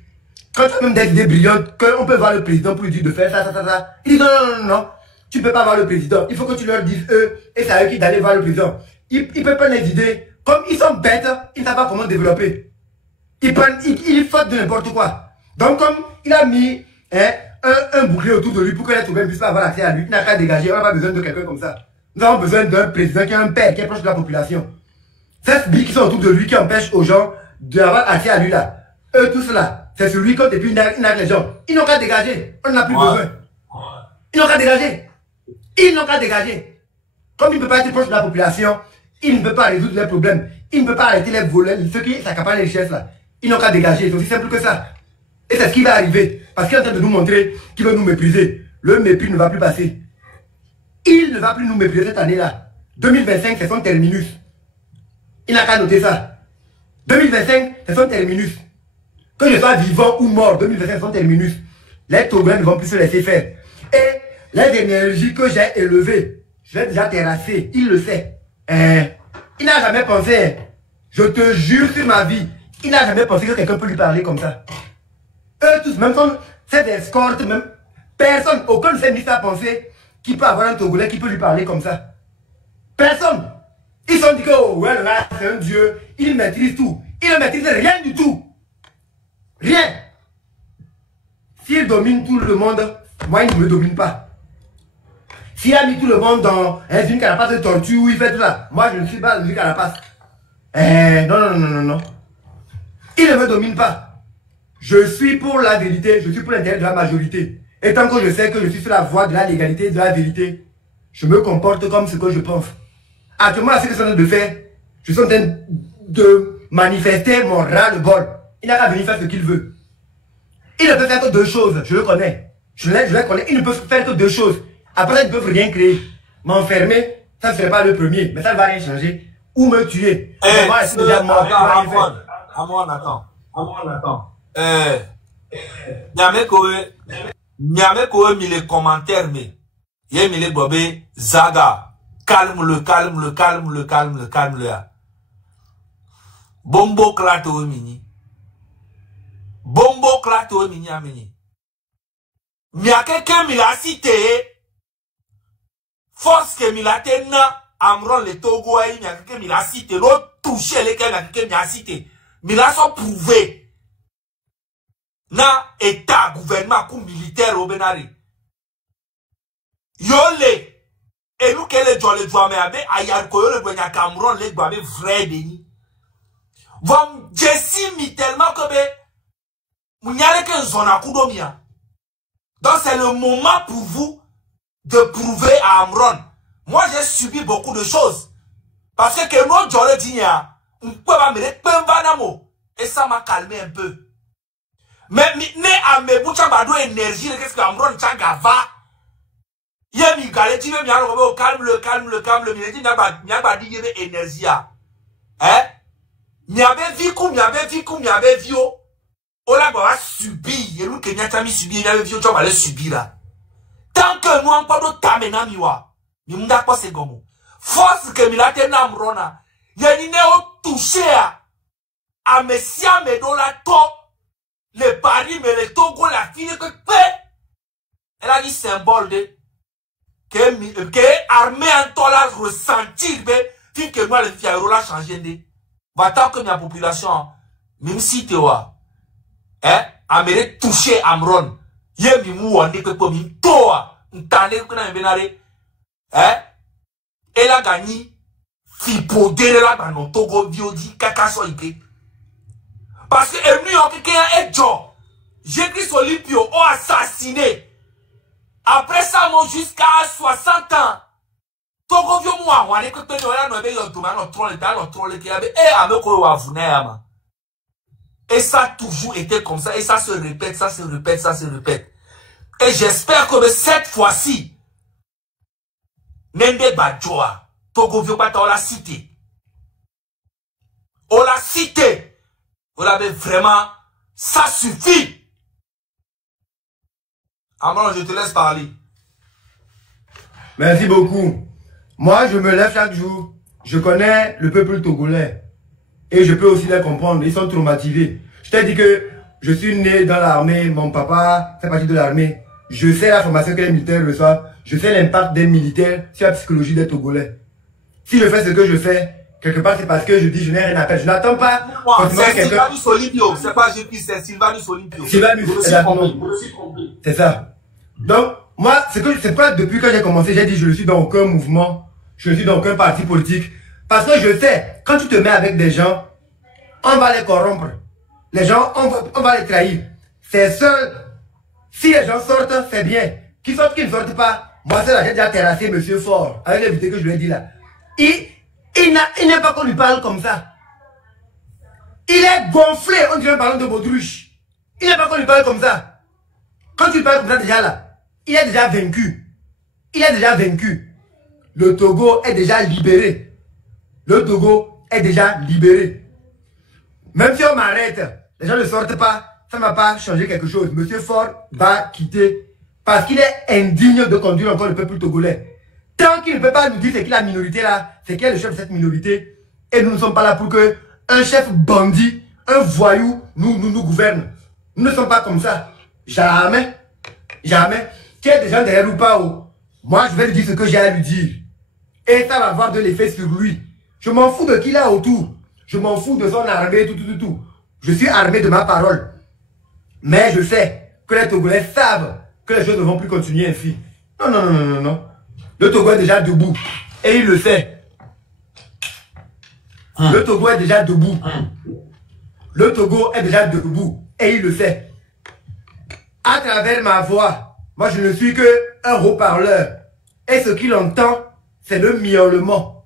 Quand tu as même des idées brillantes, qu'on peut voir le président pour lui dire de faire ça. Il dit non. Tu ne peux pas voir le président. Il faut que tu leur dises eux, et c'est à eux d'aller voir le président. Ils peuvent prendre les idées. Comme ils sont bêtes, ils ne savent pas comment développer. Ils font de n'importe quoi. Donc comme il a mis un bouclier autour de lui pour que les Togolais ne puissent pas avoir accès à lui, il n'a qu'à dégager. On n'a pas besoin de quelqu'un comme ça. Nous avons besoin d'un président qui est un père, qui est proche de la population. Ces sbires qui sont autour de lui, qui empêchent aux gens d'avoir accès à lui là. Eux tous là, c'est celui qui et puis il n'a les gens. Ils n'ont qu'à dégager. On n'en a plus besoin. Ils n'ont qu'à dégager. Comme il ne peut pas être proche de la population, il ne peut pas résoudre les problèmes. Il ne peut pas arrêter les volets, ceux qui s'accaparent les richesses là. Ils n'ont qu'à dégager. C'est aussi simple que ça. Et c'est ce qui va arriver. Parce qu'il est en train de nous montrer qu'il veut nous mépriser. le mépris ne va plus passer. Il ne va plus nous mépriser cette année-là. 2025, c'est son terminus. Il n'a qu'à noter ça. 2025, c'est son terminus. Que je sois vivant ou mort, 2025, c'est son terminus. Les Togolais ne vont plus se laisser faire. Et les énergies que j'ai élevées, je l'ai déjà terrassé. Il le sait. Il n'a jamais pensé, je te jure sur ma vie, il n'a jamais pensé que quelqu'un peut lui parler comme ça. Eux tous, même cette escorte, même personne, aucun de ces ministres a pensé qu'il peut avoir un Togolais qui peut lui parler comme ça. Personne. Ils sont dit que, oh, ouais, là, c'est un dieu, il maîtrise tout. Il ne maîtrise rien du tout. Rien. S'il domine tout le monde, moi, il ne me domine pas. S'il a mis tout le monde dans une carapace de tortue où il fait tout ça, moi, je ne suis pas dans une carapace. Non. Il ne me domine pas. Je suis pour la vérité, je suis pour l'intérêt de la majorité. Et tant que je sais que je suis sur la voie de la légalité et de la vérité, je me comporte comme ce que je pense. Actuellement, ce que je suis en train de faire, je suis en train de manifester mon ras-le-bol. Il n'a qu'à venir faire ce qu'il veut. Il ne peut faire que deux choses, je le connais. Je le connais, il ne peut faire que deux choses. Après, ils ne peuvent rien créer. M'enfermer, ça ne serait pas le premier, mais ça ne va rien changer. Ou me tuer. Amon, attends. Nyame kowe mis les commentaires, mais il mis les bobé, Zaga. Calme le. Bombo klato mini. Amini. Mia quelqu'un mi la cité. Force que mi la tena. Amron le Togo aïe. Mia quelqu'un mi la cité. L'autre touché les quelqu'un mi la cité. Mi la sont prouvé. Na état gouvernement ou militaire au Benari. Yole. Et nous, quel est le droit, mais avec Ayar Koyo, le Cameroun, les Guabe, vrai Denis. Vom Jessie mi tellement que Mouniare que zona Koudomia. Donc, c'est le moment pour vous de prouver à Amron. Moi, j'ai subi beaucoup de choses. Parce que nous, j'aurais dit, on peut pas me dire, et ça m'a calmé un peu. Mais, à mes bouches, énergie, qu'est-ce qu'Amron, Tchangava. Y'a mi galé, tu veux bien le calme, il dit, n'a pas dit, énergie, hein? M'y avait vu, on l'a subi, et nous, Kenya, t'as mis subi, il avait vu, tu vas subir, là. Tant que nous, on pas de tamena, miwa, ni m'da pas c'est gomo. Force que m'la tena m'rona, y'a ni néo touché, à messia, me do la to, les paris, mais les Togo, la fille, que elle a dit symbole de, que armée en toi là ressentir puis que moi le fiero là changer de va tant que ma population même si tu vois améré toucher Amron yé mi mou on que pour mi toi ntane que na benare elle a gagné fi poder là dans nos Togo biodi kaka so ike parce que ennemi en quelqu'un est jo Jésus Olympio ont assassiné. Après ça, moi, jusqu'à 60 ans, Togo vio moi, on est que tu et ça a toujours été comme ça, et ça se répète. Et j'espère que cette fois-ci, Nende Badjoa, Togo vio pas la cité. On l'a cité. On l'avait vraiment, ça suffit. Amron, je te laisse parler. Merci beaucoup. Moi, je me lève chaque jour. Je connais le peuple togolais. Et je peux aussi les comprendre. Ils sont traumatisés. Je t'ai dit que je suis né dans l'armée. Mon papa fait partie de l'armée. Je sais la formation que les militaires reçoivent. Je sais l'impact des militaires sur la psychologie des Togolais. Si je fais ce que je fais, quelque part, c'est parce que je dis je n'ai rien à faire. Je n'attends pas. C'est Sylvanus Olympio. C'est pas Jésus, c'est Sylvanus Olympio. Sylvanus, c'est ça. Donc, moi, c'est pas depuis que j'ai commencé, j'ai dit je ne suis dans aucun mouvement, je ne suis dans aucun parti politique. Parce que je sais, quand tu te mets avec des gens, on va les corrompre. Les gens, on va les trahir. C'est seul. Si les gens sortent, c'est bien. Qu'ils sortent, qu'ils ne sortent pas. Moi, c'est là, j'ai déjà terrassé Monsieur Fort, avec l'invité que je lui ai dit là. Il n'est pas qu'on lui parle comme ça. Il est gonflé, on dirait un ballon de baudruche. Il n'est pas qu'on lui parle comme ça. Quand tu parles comme ça déjà là, il est déjà vaincu. Il est déjà vaincu. Le Togo est déjà libéré. Le Togo est déjà libéré. Même si on m'arrête, les gens ne sortent pas, ça ne va pas changer quelque chose. Monsieur Faure va quitter parce qu'il est indigne de conduire encore le peuple togolais. Tant qu'il ne peut pas nous dire c'est qui la minorité là, c'est qui est le chef de cette minorité, et nous ne sommes pas là pour que un chef bandit, un voyou nous gouverne. Nous ne sommes pas comme ça. Jamais. Jamais. Qu'il y ait des gens derrière ou pas, oh. Moi, je vais lui dire ce que j'ai à lui dire. Et ça va avoir de l'effet sur lui. Je m'en fous de qui il a autour. Je m'en fous de son armée, tout. Je suis armé de ma parole. Mais je sais que les Togolais savent que les choses ne vont plus continuer ainsi. Non. Le Togo est déjà debout. Et il le sait. Le Togo est déjà debout. Le Togo est déjà debout. Et il le sait. À travers ma voix, moi je ne suis que un haut-parleur. Et ce qu'il entend, c'est le miaulement.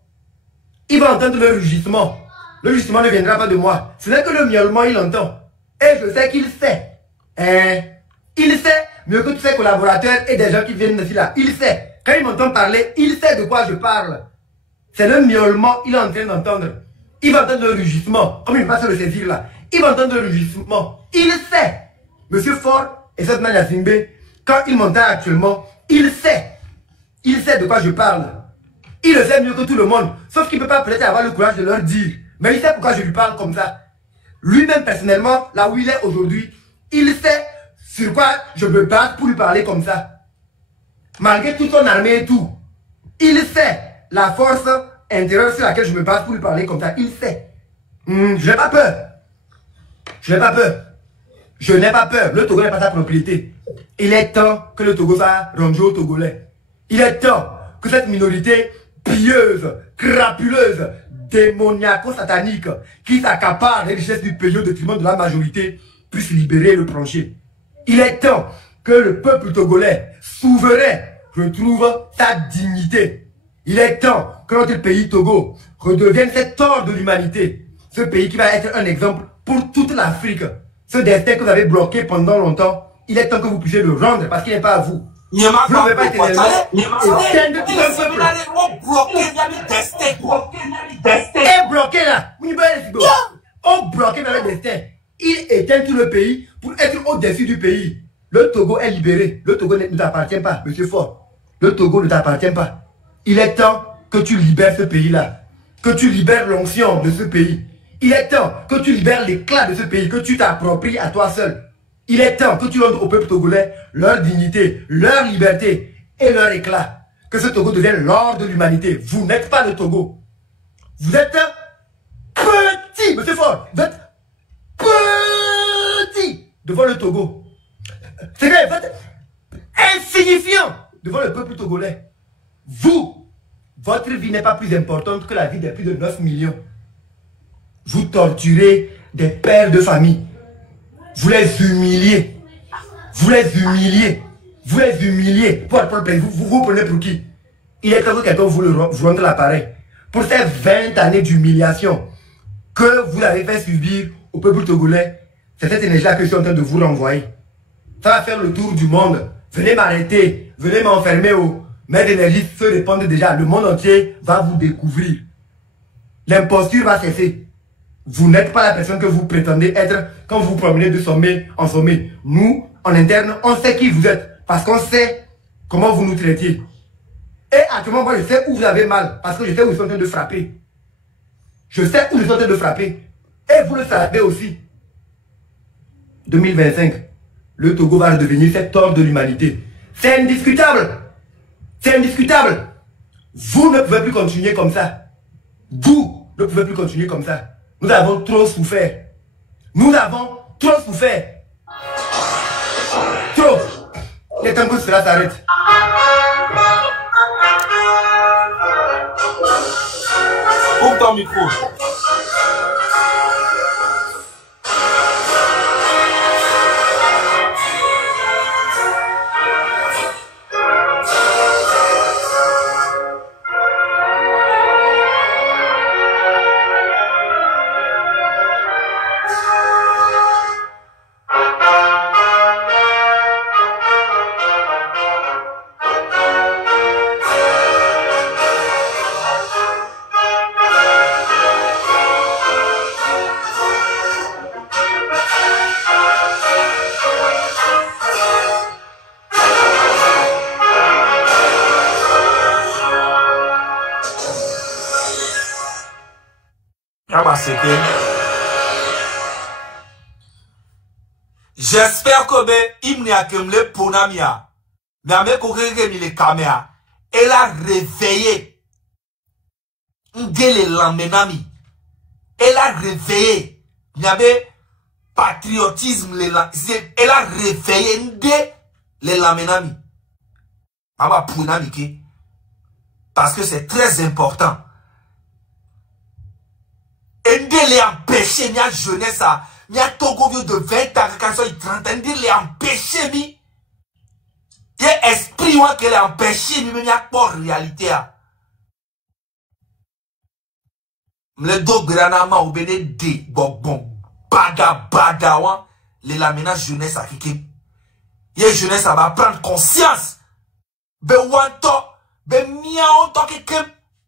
Il va entendre le rugissement. Le rugissement ne viendra pas de moi. Ce n'est que le miaulement, il entend. Et je sais qu'il sait. Il sait mieux que tous ses collaborateurs et des gens qui viennent ici là. Il sait. Quand il m'entend parler, il sait de quoi je parle. C'est le miaulement, il est en train d'entendre. Il va entendre le rugissement, comme il va se le saisir là. Il va entendre le rugissement. Il sait. Monsieur Faure et cette Nanya Singbe, quand il m'entend actuellement, il sait. Il sait de quoi je parle. Il le sait mieux que tout le monde. Sauf qu'il ne peut pas peut-être avoir le courage de leur dire. Mais il sait pourquoi je lui parle comme ça. Lui-même personnellement, là où il est aujourd'hui, il sait sur quoi je me base pour lui parler comme ça. Malgré toute son armée et tout. Il sait la force intérieure sur laquelle je me base pour lui parler comme ça. Il sait. Je n'ai pas peur. Je n'ai pas peur. Je n'ai pas peur. Le Togo n'est pas sa propriété. Il est temps que le Togo soit rendu aux Togolais. Il est temps que cette minorité pieuse, crapuleuse, démoniaco-satanique, qui s'accapare des richesses du pays au détriment de la majorité, puisse libérer le plancher. Il est temps que le peuple togolais, souverain, retrouve sa dignité. Il est temps que notre pays Togo redevienne cet or de l'humanité. Ce pays qui va être un exemple pour toute l'Afrique. Ce destin que vous avez bloqué pendant longtemps, il est temps que vous puissiez le rendre parce qu'il n'est pas à vous. Vous ne pouvez pas éternellement éteindre tout un peuple. Et bloqué là. On bloqué dans le destin. Il éteint tout le pays pour être au-dessus du pays. Le Togo est libéré. Le Togo ne t'appartient pas, monsieur Faure. Le Togo ne t'appartient pas. Il est temps que tu libères ce pays-là. Que tu libères l'onction de ce pays. Il est temps que tu libères l'éclat de ce pays, que tu t'appropries à toi seul. Il est temps que tu donnes au peuple togolais leur dignité, leur liberté et leur éclat. Que ce Togo devienne l'or de l'humanité. Vous n'êtes pas le Togo. Vous êtes petit, monsieur Faure. Vous êtes petit devant le Togo. C'est vrai, vous êtes insignifiant devant le peuple togolais. Vous, votre vie n'est pas plus importante que la vie des plus de 9 millions. Vous torturez des pères de famille. Vous les humiliez. Vous les humiliez. Vous les humiliez. Vous prenez pour qui? Il est temps que quelqu'un vous rentre l'appareil. Pour ces 20 années d'humiliation que vous avez fait subir au peuple togolais, c'est cette énergie-là que je suis en train de vous renvoyer. Ça va faire le tour du monde. Venez m'arrêter. Venez m'enfermer. Mes énergies se répandent déjà. Le monde entier va vous découvrir. L'imposture va cesser. Vous n'êtes pas la personne que vous prétendez être quand vous vous promenez de sommet en sommet. Nous, en interne, on sait qui vous êtes. Parce qu'on sait comment vous nous traitiez. Et actuellement, moi, je sais où vous avez mal. Parce que je sais où ils sont en train de frapper. Je sais où ils sont en train de frapper. Et vous le savez aussi. 2025, le Togo va devenir cet or de l'humanité. C'est indiscutable. C'est indiscutable. Vous ne pouvez plus continuer comme ça. Vous ne pouvez plus continuer comme ça. Nous avons trop souffert. Nous avons trop souffert. Trop. Il est temps que cela s'arrête. Ouvre ton micro. J'espère que il n'y a que le ponamia. Mais avec les caméras, elle a réveillé. Elle a réveillé. Il y avait patriotisme. Elle a réveillé les lamenami. Parce que c'est très important. Elle les empêché, il y a jeunesse, il y a Togo vieux de 20 ans, 30 ans, elle les empêché, il y a esprit qu'elle a empêché, mais il y a pas de réalité. Le dogranama ou bene de bon bada les lamena jeunesse à kiki. Y a jeunesse va prendre conscience. Be wanto be mia onto kiki.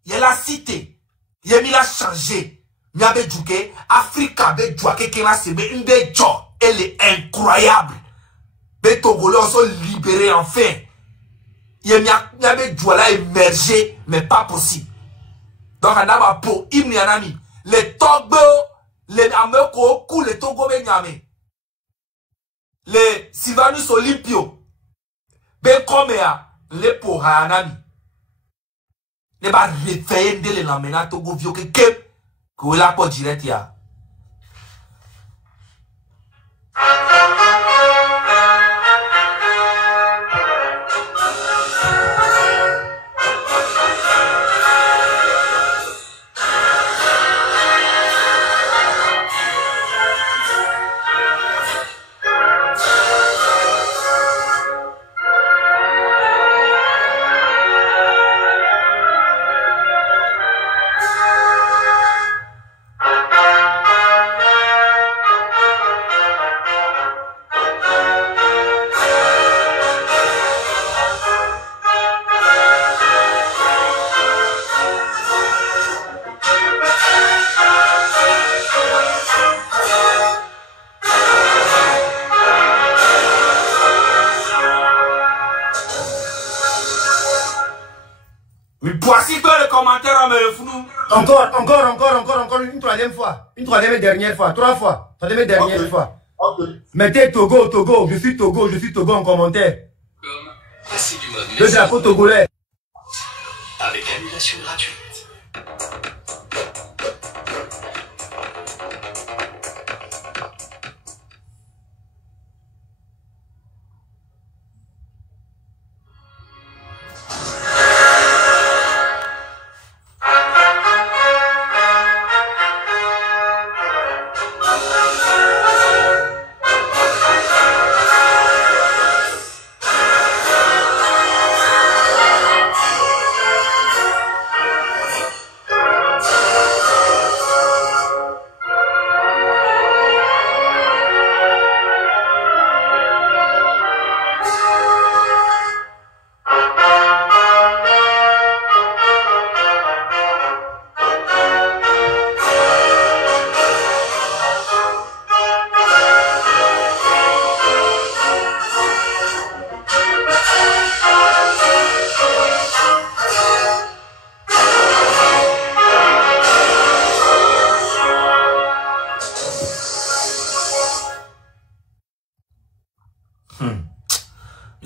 Y a la cité. Y a mis la changé. Mia be djouke Africa be djoua kiki la sebe une de djo. Elle est incroyable. Be Togolais sont libérés enfin. Y a mia be djoua là émergé mais pas possible. Donc, on a pour Imnianami. Les Togo, les Ameko, les Togo, les Sylvanus Olympio, Benkomea, les Pohanami. Les va réveiller de l'amena Togo vieux que la pas direct ya. Voici que le commentaire en me le flou. Encore, une troisième fois. Une troisième et dernière fois. 3 fois. Troisième et dernière fois. Mettez Togo, je suis Togo en commentaire. Le drapeau togolais. Avec annulation gratuite.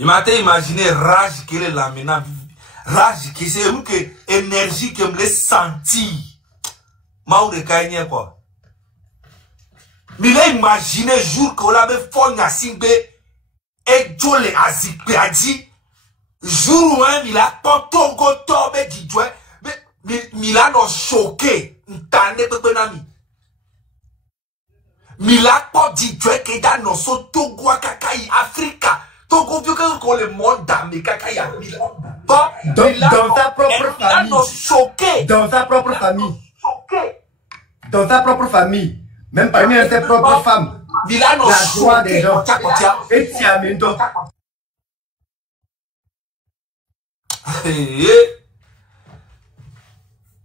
Il m'a imaginé rage qu'il est là maintenant. Rage qui c'est une énergie que me laisse sentir. Maou de Kaïnie quoi. Mais là imaginé jour qu'on avait fait un signe et Joe les azikpe a dit jour où il a pas Togo tobe dit mais Milan a choqué. N'tane pepe nami. Milan pas dit que dans nos Togo kakai Africa. Togo vieux qu'on le monde d'Amérique kakai Milan. Dans sa propre famille. Dans sa propre famille. Dans sa propre famille. Même parmi ses propres femmes. La joie des gens. Et Tiamendo.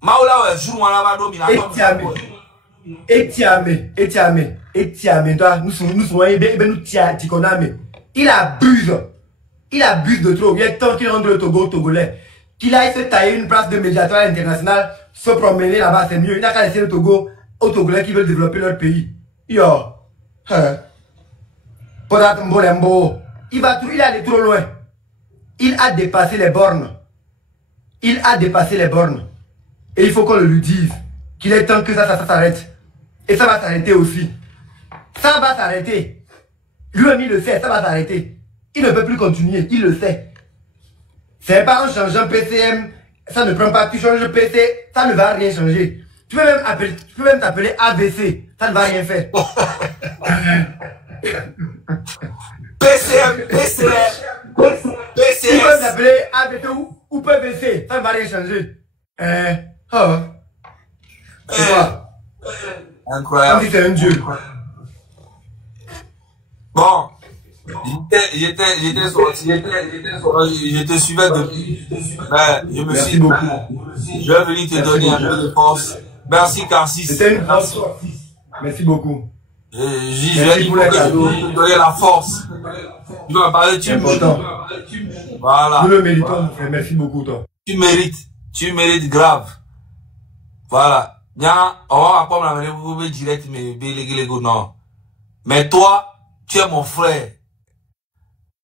Maoula, jour où on a dos Milan. Et Tiamé. Toi, nous sommes nous Tikoname. Il abuse de trop. Il est temps qu'il rentre le Togo togolais. Qu'il aille se tailler une place de médiateur international, se promener là-bas, c'est mieux. Il n'a qu'à laisser le Togo aux Togolais qui veulent développer leur pays. Yo, Podat Mbolembo, il est allé trop loin. Il a dépassé les bornes. Il a dépassé les bornes. Et il faut qu'on le lui dise qu'il est temps que ça s'arrête. Et ça va s'arrêter aussi. Ça va s'arrêter. Lui-même, il le sait, ça va s'arrêter. Il ne peut plus continuer, il le sait. C'est pas en changeant PCM, ça ne prend pas, tu changes PC, ça ne va rien changer. Tu peux même t'appeler ABC, ça ne va rien faire. PCM. Tu peux t'appeler ABC ou PVC, ça ne va rien changer. C'est quoi? Incroyable. Comme si c'est un dieu. Bon, j'étais sorti, je te suivais depuis. Je me Merci suis beaucoup. Je vais venir te donner un peu de force. Merci Carcis. C'était une force. Merci beaucoup. Je vais te donner la force. Tu vas parler, tu important. Voilà. Nous le méritons, frère. Merci beaucoup, toi. Tu mérites grave. Voilà. Bien, on va pas m'amener pour direct, mais non. Mais toi, tu es mon frère.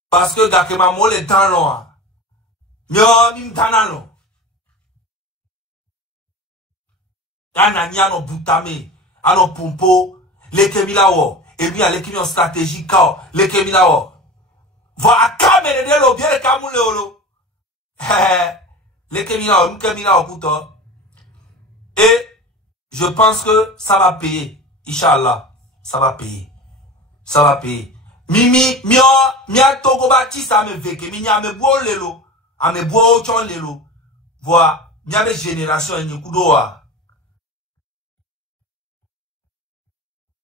Parce que Gakema Mole est dans l'eau. Mio, mim tanano. Yana nyano butame. Ano pompo. Lekemila wo. Et bien, lekemi en stratégie kao. Lekemila wo. Va kamene de lo. Bien le kamoule olo. Lekemila wo. Mkemila wo puto. Et je pense que ça va payer. Inch'Allah. Ça va payer. Ça va payer. Mimi, mia togo batista me veke, mi nya me bo lelo, a me bo chon lelo. Voilà, mia me génération en kudoa.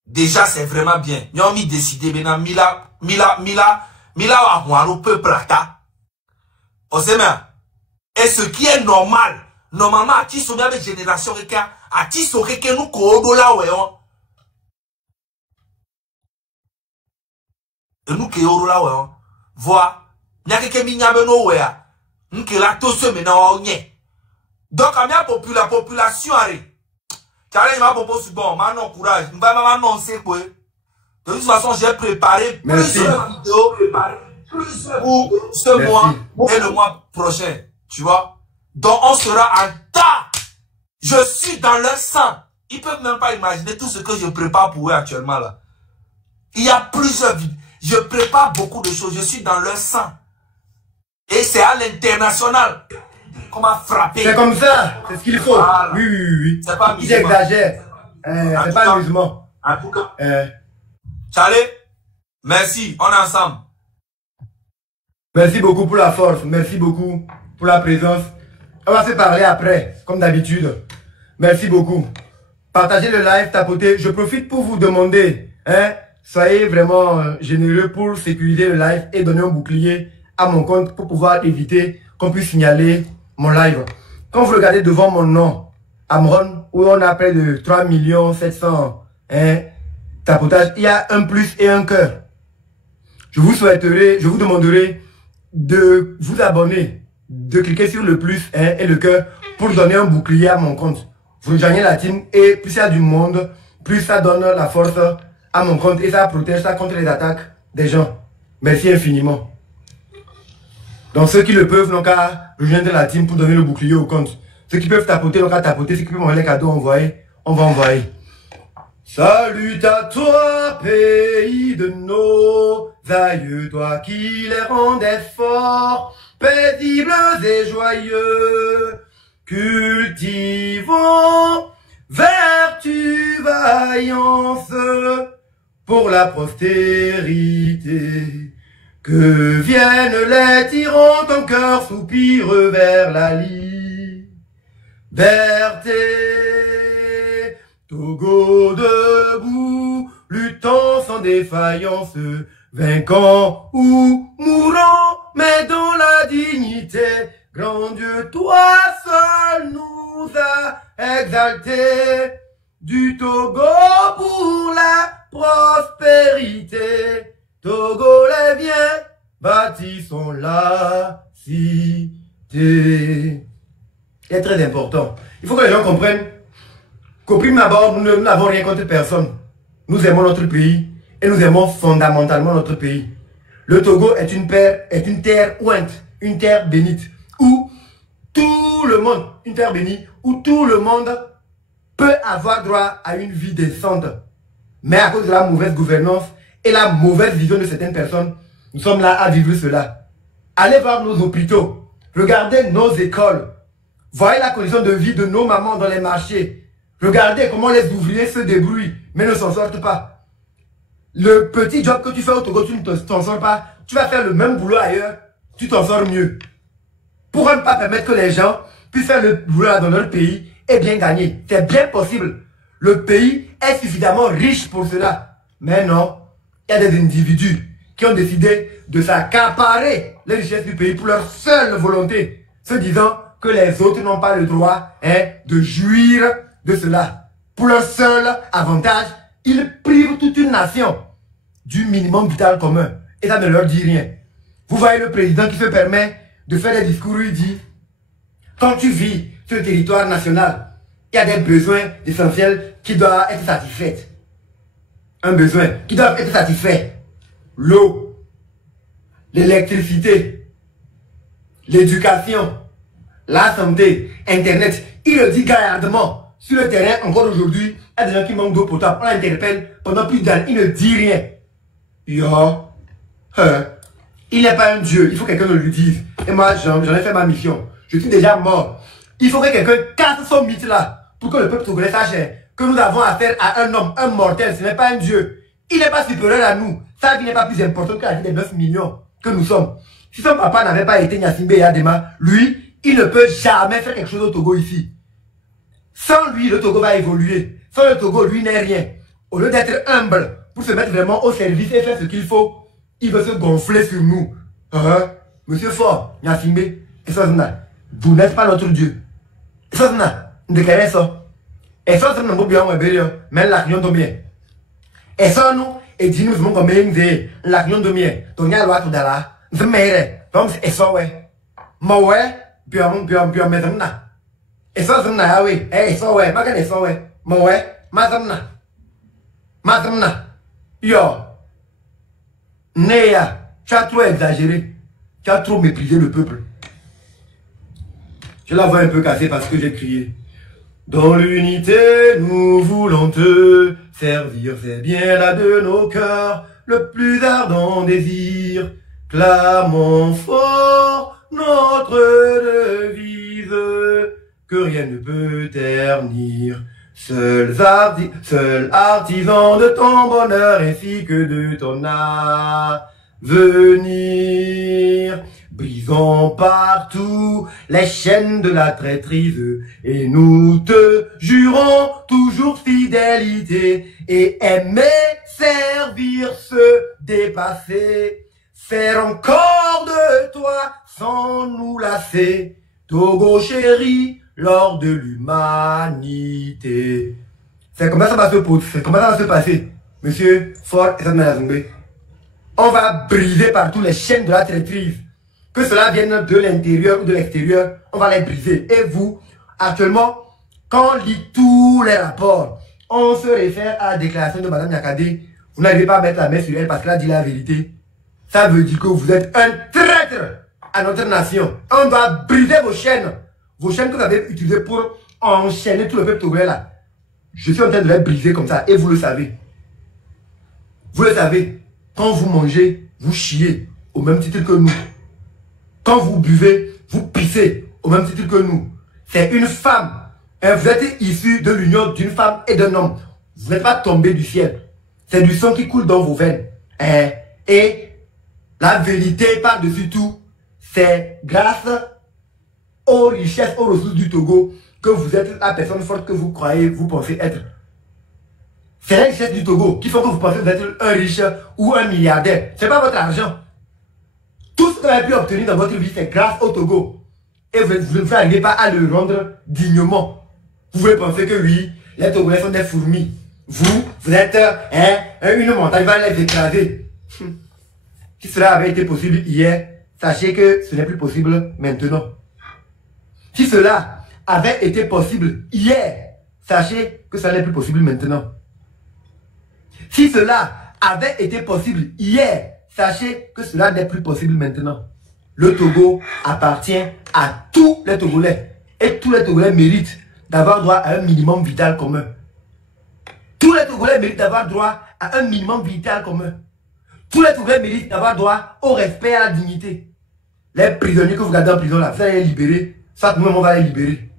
Déjà, c'est vraiment bien. Mia mi décidé, maintenant, mila wa huaro peu prata. On sait même. Et ce qui est normal, normalement, à qui sont bien mes générations, à qui sont nous kodo là, ouais, et nous qui sommes là, ouais, voilà, il y a quelqu'un qui a no ouais, nous qui là tous ceux maintenant, donc à la population, tu as ma propose bon, maintenant courage, nous allons annoncer quoi. De toute façon, j'ai préparé plusieurs vidéos pour ce mois et le mois prochain, tu vois. Donc on sera en tas. Je suis dans leur sang. Ils peuvent même pas imaginer tout ce que je prépare pour eux actuellement là. Il y a plusieurs vidéos. Je prépare beaucoup de choses. Je suis dans leur sang. Et c'est à l'international qu'on m'a frappé. C'est comme ça. C'est ce qu'il faut. Voilà. Oui. C'est pas amusement. Ils exagèrent. C'est pas amusement. En tout cas. Charlie, merci. On est ensemble. Merci beaucoup pour la force. Merci beaucoup pour la présence. On va se parler après, comme d'habitude. Merci beaucoup. Partagez le live, tapotez. Je profite pour vous demander, soyez vraiment généreux pour sécuriser le live et donner un bouclier à mon compte pour pouvoir éviter qu'on puisse signaler mon live. Quand vous regardez devant mon nom, Amron, où on a près de 3 700 000 tapotages, il y a un plus et un cœur. Je vous demanderai de vous abonner, de cliquer sur le plus et le cœur pour donner un bouclier à mon compte. Vous rejoignez la team et plus il y a du monde, plus ça donne la force à mon compte et ça protège ça contre les attaques des gens. Merci infiniment. Donc ceux qui le peuvent n'ont qu'à rejoindre la team pour donner le bouclier au compte. Ceux qui peuvent tapoter n'ont qu'à tapoter. Ceux qui peuvent envoyer les cadeaux envoyés, on va envoyer. Salut à toi, pays de nos aïeux, toi qui les rendais forts, paisibles et joyeux. Cultivons vertu, vaillance pour la postérité. Que viennent les tyrans, ton cœur soupire vers la liberté. Togo debout, luttant sans défaillance, vainquant ou mourant, mais dans la dignité. Grand Dieu, toi seul nous a exaltés, du Togo pour la prospérité. Togolais, viens, bâtissons la cité. C'est très important. Il faut que les gens comprennent qu'au prime abord, nous n'avons rien contre personne. Nous aimons notre pays et nous aimons fondamentalement notre pays. Le Togo est une terre ointe, une terre bénite, où tout le monde, une terre bénie, où tout le monde peut avoir droit à une vie décente. Mais à cause de la mauvaise gouvernance et la mauvaise vision de certaines personnes, nous sommes là à vivre cela. Allez voir nos hôpitaux, regardez nos écoles, voyez la condition de vie de nos mamans dans les marchés, regardez comment les ouvriers se débrouillent, mais ne s'en sortent pas. Le petit job que tu fais au Togo, tu ne t'en sors pas, tu vas faire le même boulot ailleurs, tu t'en sors mieux. Pour ne pas permettre que les gens puissent faire le boulot dans leur pays et bien gagner. C'est bien possible. Le pays est suffisamment riche pour cela. Mais non, il y a des individus qui ont décidé de s'accaparer les richesses du pays pour leur seule volonté, se disant que les autres n'ont pas le droit de jouir de cela. Pour leur seul avantage, ils privent toute une nation du minimum vital commun. Et ça ne leur dit rien. Vous voyez le président qui se permet de faire des discours où il dit « Quand tu vis sur le territoire national, il y a des besoins essentiels qui doivent être satisfaits. » Un besoin qui doit être satisfait. L'eau, l'électricité, l'éducation, la santé, Internet. Il le dit gaillardement. Sur le terrain, encore aujourd'hui, il y a des gens qui manquent d'eau potable. On l'interpelle pendant plus d'années. Il ne dit rien. Il n'est pas un dieu. Il faut que quelqu'un le lui dise. Et moi, j'en ai fait ma mission. Je suis déjà mort. Il faut que quelqu'un casse son mythe là. Pour que le peuple togolais sache que nous avons affaire à un homme, un mortel. Ce n'est pas un dieu. Il n'est pas supérieur à nous. Sa vie n'est pas plus importante que la vie des 9 millions que nous sommes. Si son papa n'avait pas été Gnassingbé Eyadema, lui, il ne peut jamais faire quelque chose au Togo ici. Sans lui, le Togo va évoluer. Sans le Togo, lui n'est rien. Au lieu d'être humble, pour se mettre vraiment au service et faire ce qu'il faut, il veut se gonfler sur nous. Monsieur Fort, Gnassingbé, et ça, vous n'êtes pas notre Dieu. Et ça, vous déclarez ça. Et ça, nous avons bien, mais la réunion de bien. Et ça, nous, et dit nous, nous avons la réunion de bien. Donc, il y a loi tout là. Nous sommes meilleurs. Donc, et ça, ouais. Moi, ouais, bien, mais et ça, c'est un oui. Eh, ça, ouais, ma gagne, ça, ouais. Moi, ouais, ma zamna. Yo. Néa, tu as trop exagéré. Tu as trop méprisé le peuple. Je la vois un peu cassée parce que j'ai crié. Dans l'unité, nous voulons te servir. C'est bien là de nos cœurs le plus ardent désir. Clamons fort notre devise que rien ne peut ternir. Seul artisan de ton bonheur ainsi que de ton avenir. Brisons partout les chaînes de la traîtrise et nous te jurons toujours fidélité et aimer, servir, se dépasser, faire encore de toi sans nous lasser. Togo chéri, lors de l'humanité. C'est comme ça que ça va se passer, monsieur Fort et Gnassingbé. On va briser partout les chaînes de la traîtrise. Que cela vienne de l'intérieur ou de l'extérieur, on va les briser. Et vous, actuellement, quand on lit tous les rapports, on se réfère à la déclaration de Mme Nyakadé. Vous n'arrivez pas à mettre la main sur elle parce qu'elle a dit la vérité. Ça veut dire que vous êtes un traître à notre nation. On va briser vos chaînes que vous avez utilisées pour enchaîner tout le peuple togolais là. Je suis en train de les briser comme ça et vous le savez. Vous le savez, quand vous mangez, vous chiez au même titre que nous. Quand vous buvez, vous pissez au même titre que nous. C'est une femme. Vous êtes issu de l'union d'une femme et d'un homme. Vous n'êtes pas tombé du ciel. C'est du sang qui coule dans vos veines. Et la vérité par-dessus tout, c'est grâce aux richesses, aux ressources du Togo que vous êtes la personne forte que vous croyez, vous pensez être. C'est les richesses du Togo qui font que vous pensez être un riche ou un milliardaire. Ce n'est pas votre argent. Tout ce que vous avez pu obtenir dans votre vie, c'est grâce au Togo. Et vous n'arrivez pas à le rendre dignement. Vous pouvez penser que oui, les Togolais sont des fourmis. Vous êtes une montagne, va les écraser. Si cela avait été possible hier, sachez que ce n'est plus possible maintenant. Si cela avait été possible hier, sachez que ça n'est plus possible maintenant. Si cela avait été possible hier, sachez que cela n'est plus possible maintenant. Le Togo appartient à tous les Togolais. Et tous les Togolais méritent d'avoir droit à un minimum vital commun. Tous les Togolais méritent d'avoir droit à un minimum vital commun. Tous les Togolais méritent d'avoir droit au respect et à la dignité. Les prisonniers que vous gardez en prison là, vous allez les libérer. Ça, nous-mêmes, on va les libérer.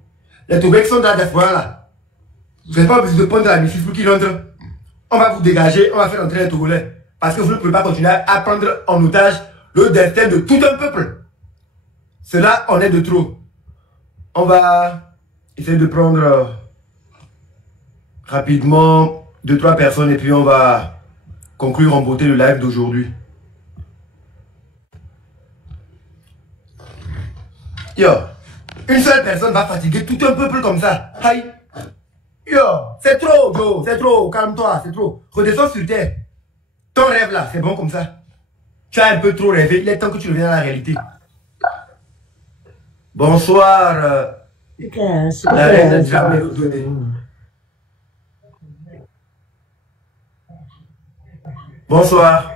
Les Togolais qui sont dans la diaspora là, vous n'avez pas besoin de prendre la mission pour qu'ils rentrent. On va vous dégager, on va faire entrer les Togolais. Parce que vous ne pouvez pas continuer à prendre en otage le destin de tout un peuple. Cela, on est de trop. On va essayer de prendre rapidement 2-3 personnes et puis on va conclure en beauté le live d'aujourd'hui. Yo, une seule personne va fatiguer tout un peuple comme ça. Aïe. Yo, c'est trop, yo, c'est trop, calme-toi, c'est trop. Redescends sur terre. Ton rêve là, c'est bon comme ça. Tu as un peu trop rêvé, il est temps que tu reviennes à la réalité. Bonsoir. La reine de jamais vous donner. Bonsoir.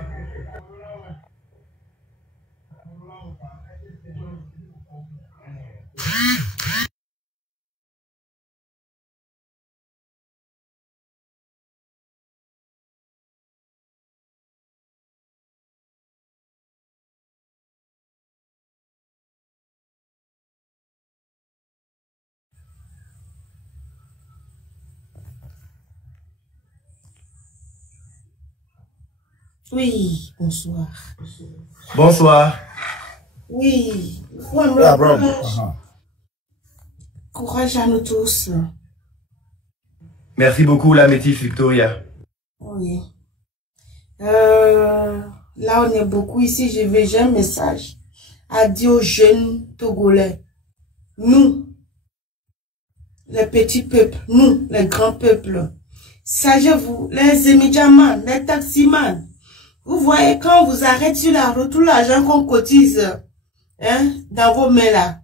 Oui, bonsoir. Bonsoir. Oui, courage à nous tous. Merci beaucoup, la métisse Victoria. Oui. Là, on est beaucoup ici. J'ai un message à dire aux jeunes Togolais. Nous, les petits peuples, nous, les grands peuples, sachez-vous, les immédiatement, les taximans, vous voyez, quand on vous arrête sur la route, tout l'argent qu'on cotise dans vos mains là,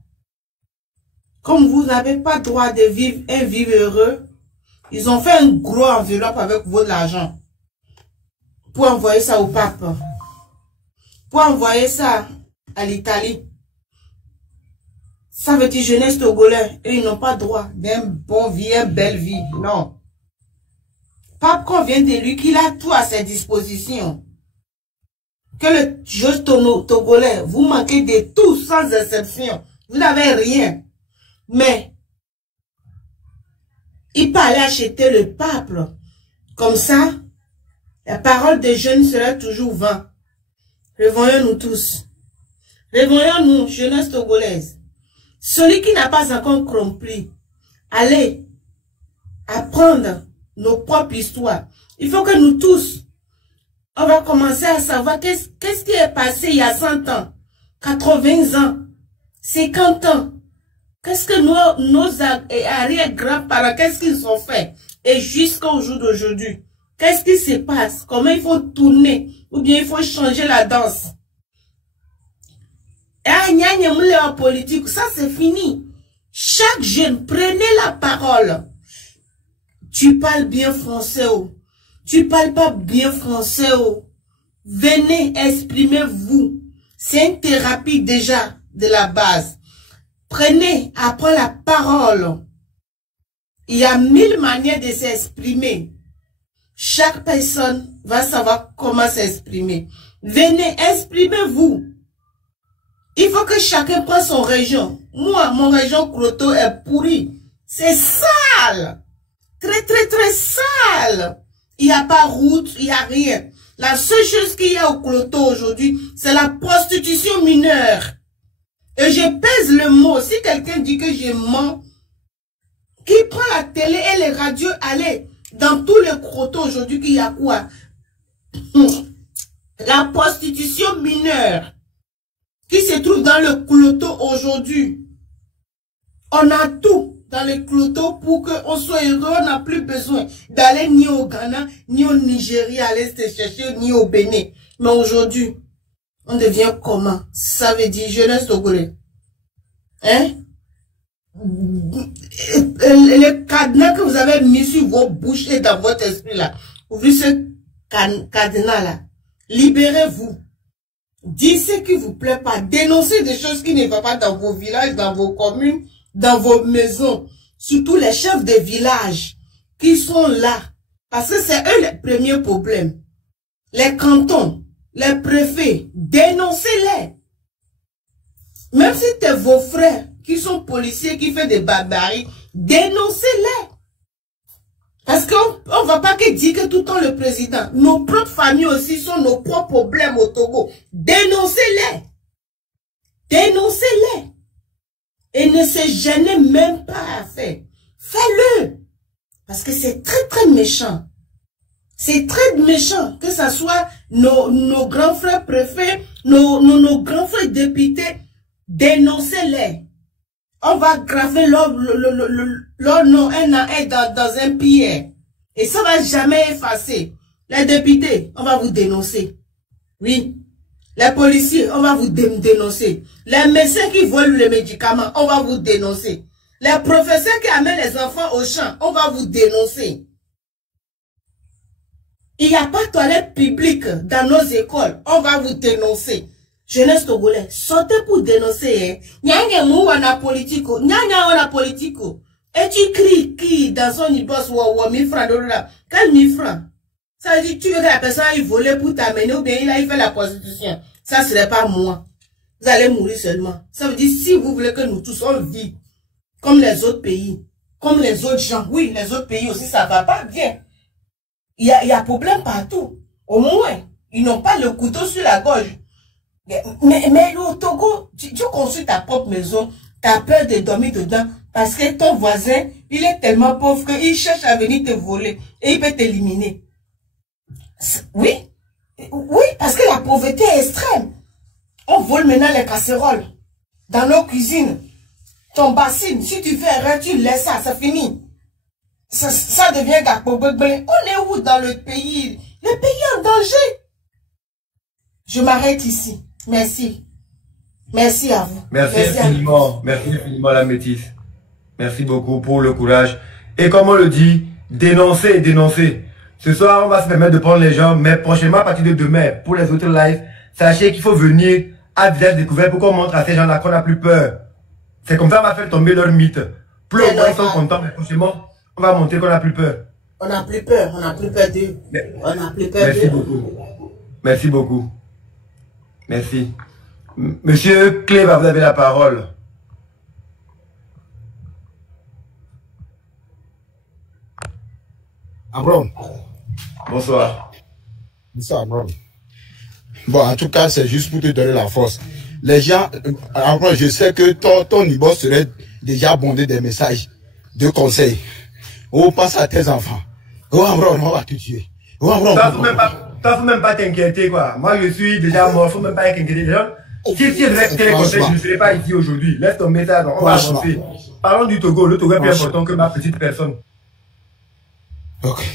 comme vous n'avez pas droit de vivre un vivre heureux, ils ont fait un gros enveloppe avec votre argent pour envoyer ça au pape, pour envoyer ça à l'Italie. Ça veut dire jeunesse togolais, et ils n'ont pas droit d'un bon vie, une belle vie, non. Pape qu'on vient de lui, qu'il a tout à ses dispositions. Que le jeune togolais, vous manquez de tout sans exception. Vous n'avez rien. Mais, il peut aller acheter le peuple. Comme ça, la parole des jeunes sera toujours vaine. Réveillons-nous tous. Réveillons-nous, jeunesse togolaise. Celui qui n'a pas encore compris, allez apprendre nos propres histoires. Il faut que nous tous, on va commencer à savoir qu'est-ce qui est passé il y a 100 ans, 80 ans, 50 ans. Qu'est-ce que nos arrière-grands-parents, qu'est-ce qu'ils ont fait? Et jusqu'au jour d'aujourd'hui, qu'est-ce qui se passe? Comment il faut tourner? Ou bien il faut changer la danse? En politique, ça c'est fini. Chaque jeune, prenez la parole. Tu parles bien français, oh. Tu parles pas bien français, oh. Venez, exprimez-vous. C'est une thérapie déjà de la base. Prenez, apprenez la parole. Il y a 1000 manières de s'exprimer. Chaque personne va savoir comment s'exprimer. Venez, exprimez-vous. Il faut que chacun prenne son région. Moi, mon région Kroto est pourri. C'est sale. Très, très, très sale. Il n'y a pas route, il n'y a rien. La seule chose qu'il y a au Kroto aujourd'hui, c'est la prostitution mineure. Et je pèse le mot. Si quelqu'un dit que je mens, qui prend la télé et les radios, allez, dans tous les Kroto aujourd'hui, qu'il y a quoi? La prostitution mineure qui se trouve dans le Kroto aujourd'hui. On a tout dans le Kroto pour qu'on soit heureux. On n'a plus besoin d'aller ni au Ghana, ni au Nigeria, aller se chercher, ni au Bénin. Mais aujourd'hui, on devient comment? Ça veut dire jeunesse togolais. Hein? le cadenas que vous avez mis sur vos bouches et dans votre esprit là, ouvrez ce cadenas là, libérez-vous. Dites ce qui vous plaît pas, dénoncez des choses qui ne vont pas dans vos villages, dans vos communes, dans vos maisons, surtout les chefs de village qui sont là, parce que c'est eux les premiers problèmes. Les cantons, les préfets, dénoncez-les. Même si c'est vos frères qui sont policiers, qui font des barbaries, dénoncez-les. Parce qu'on ne va pas que dire que tout le temps le président. Nos propres familles aussi sont nos propres problèmes au Togo. Dénoncez-les. Dénoncez-les. Et ne se gênez même pas à faire. Fais-le. Parce que c'est très très méchant. C'est très méchant que ce soit nos grands frères préfets, nos grands frères députés. Dénoncez-les. On va graver leur nom un à un dans un pierre. Et ça va jamais effacer. Les députés, on va vous dénoncer. Oui. Les policiers, on va vous dénoncer. Les médecins qui volent les médicaments, on va vous dénoncer. Les professeurs qui amènent les enfants au champ, on va vous dénoncer. Il n'y a pas de toilette publique dans nos écoles, on va vous dénoncer. Jeunesse togolais, sortez pour dénoncer. Nyanya mouana politico, nyanya ona politico. Et tu cries qui dans son ibos ou 1000 francs de là. Quel 1000 francs? Ça veut dire que tu veux que la personne aille voler pour t'amener ou bien il fait la prostitution. Ça serait pas moi. Vous allez mourir seulement. Ça veut dire si vous voulez que nous tous on vit comme les autres pays, comme les autres gens. Oui, les autres pays aussi ça va pas bien. Il y a problème partout. Au moins, ils n'ont pas le couteau sur la gorge. Mais au Togo, tu construis ta propre maison, tu as peur de dormir dedans parce que ton voisin, il est tellement pauvre qu'il cherche à venir te voler et il peut t'éliminer. Oui, oui, parce que la pauvreté est extrême. On vole maintenant les casseroles dans nos cuisines. Ton bassine, si tu fais erreur, tu laisses ça, c'est fini. Ça devient gâteau-bébé. On est où dans le pays? Le pays est en danger. Je m'arrête ici. Merci. Merci à vous. Merci infiniment. Merci infiniment la métisse. Merci beaucoup pour le courage. Et comme on le dit, dénoncer et dénoncer. Ce soir, on va se permettre de prendre les gens, mais prochainement, à partir de demain, pour les autres lives, sachez qu'il faut venir à visage découvert pour qu'on montre à ces gens-là qu'on n'a plus peur. C'est comme ça qu'on va faire tomber leur mythe. Plus au moins ils sont contents, mais prochainement, on va montrer qu'on n'a plus peur. On n'a plus peur, on n'a plus peur d'eux. On n'a plus peur d'eux. Merci beaucoup. Merci beaucoup. Merci. Monsieur Cléba, vous avez la parole. Amron. Bonsoir. Bonsoir, Amron. Bon, en tout cas, c'est juste pour te donner la force. Les gens, Amron, je sais que ton niveau serait déjà bondé des messages de conseils. Oh, passe à tes enfants. Oh, Amron, on va te tuer. Oh, Amron. Toi, faut même pas t'inquiéter, quoi. Moi, je suis déjà mort, faut même pas t'inquiéter. Si tu restes les conseils, je ne serais pas ici aujourd'hui. Laisse tomber ça, on va avancer. Parlons du Togo. Le Togo est plus important que ma petite personne. Ok.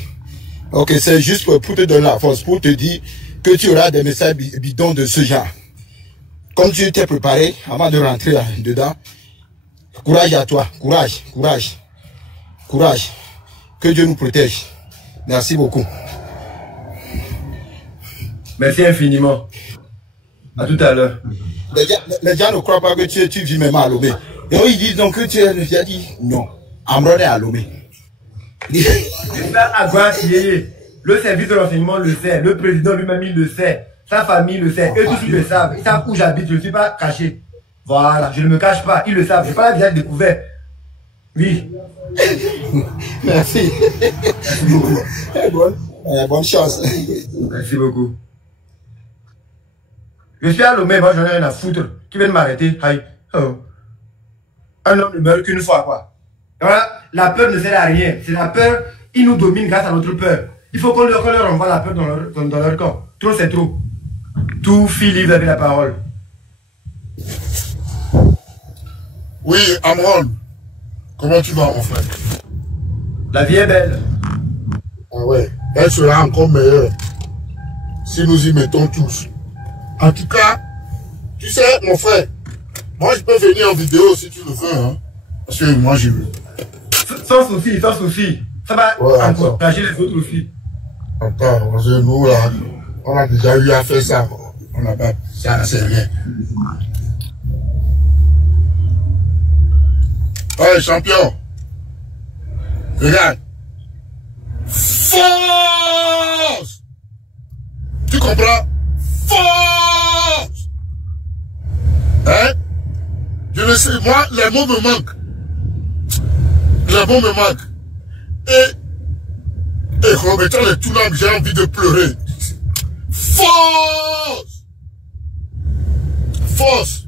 Ok, c'est juste pour te donner la force, pour te dire que tu auras des messages bidons de ce genre. Comme tu t'es préparé avant de rentrer là, dedans, courage à toi. Courage, courage. Courage. Que Dieu nous protège. Merci beaucoup. Merci infiniment. À tout à l'heure. Les gens ne croient pas que tu vis même à Lomé. Et eux, ils disent donc que tu es... J'ai dit non. Amron est à Lomé. Le service de renseignement le sait. Le président lui-même, il le sait. Sa famille le sait. Eux tous, ils le savent. Ils savent où j'habite. Je ne suis pas caché. Voilà. Je ne me cache pas. Ils le savent. Je n'ai pas la visage découvert. Oui. Merci. Merci beaucoup. Bonne chance. Merci beaucoup. Je suis à Lomé, moi j'en ai rien à foutre. Qui vient de m'arrêter? Oh. Un homme ne meurt qu'une fois, quoi. Voilà, la peur ne sert à rien. C'est la peur, ils nous dominent grâce à notre peur. Il faut qu'on leur envoie la peur dans leur camp. Trop, c'est trop. Tout Philippe, vous avez la parole. Oui, Amron. Comment tu vas, mon frère? La vie est belle. Ah ouais, elle sera encore meilleure si nous y mettons tous. En tout cas, tu sais, mon frère, moi je peux venir en vidéo si tu le veux. Hein. Parce que moi, je veux. Sans souci, sans souci. Ça va encourager les autres aussi. Attends, parce que nous, là, on a déjà eu à faire ça. On n'a pas. Ça, c'est rien. Ouais, champion. Regarde. Force! Tu comprends? Force! Hein? Je ne sais, moi, les mots me manquent. Les mots me manquent. Et remettant les tout là, j'ai envie de pleurer. Force! Force!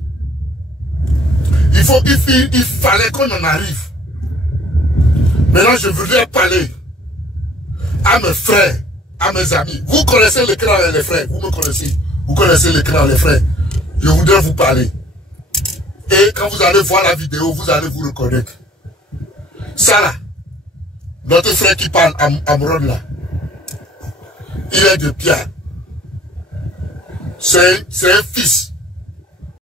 Il fallait qu'on en arrive. Maintenant, je voudrais parler à mes frères, à mes amis. Vous connaissez les crans et les frères. Vous me connaissez. Vous connaissez les crans et les frères. Je voudrais vous parler. Et quand vous allez voir la vidéo, vous allez vous reconnaître. Ça là, notre frère qui parle, Amron là, il est de Pierre. C'est un fils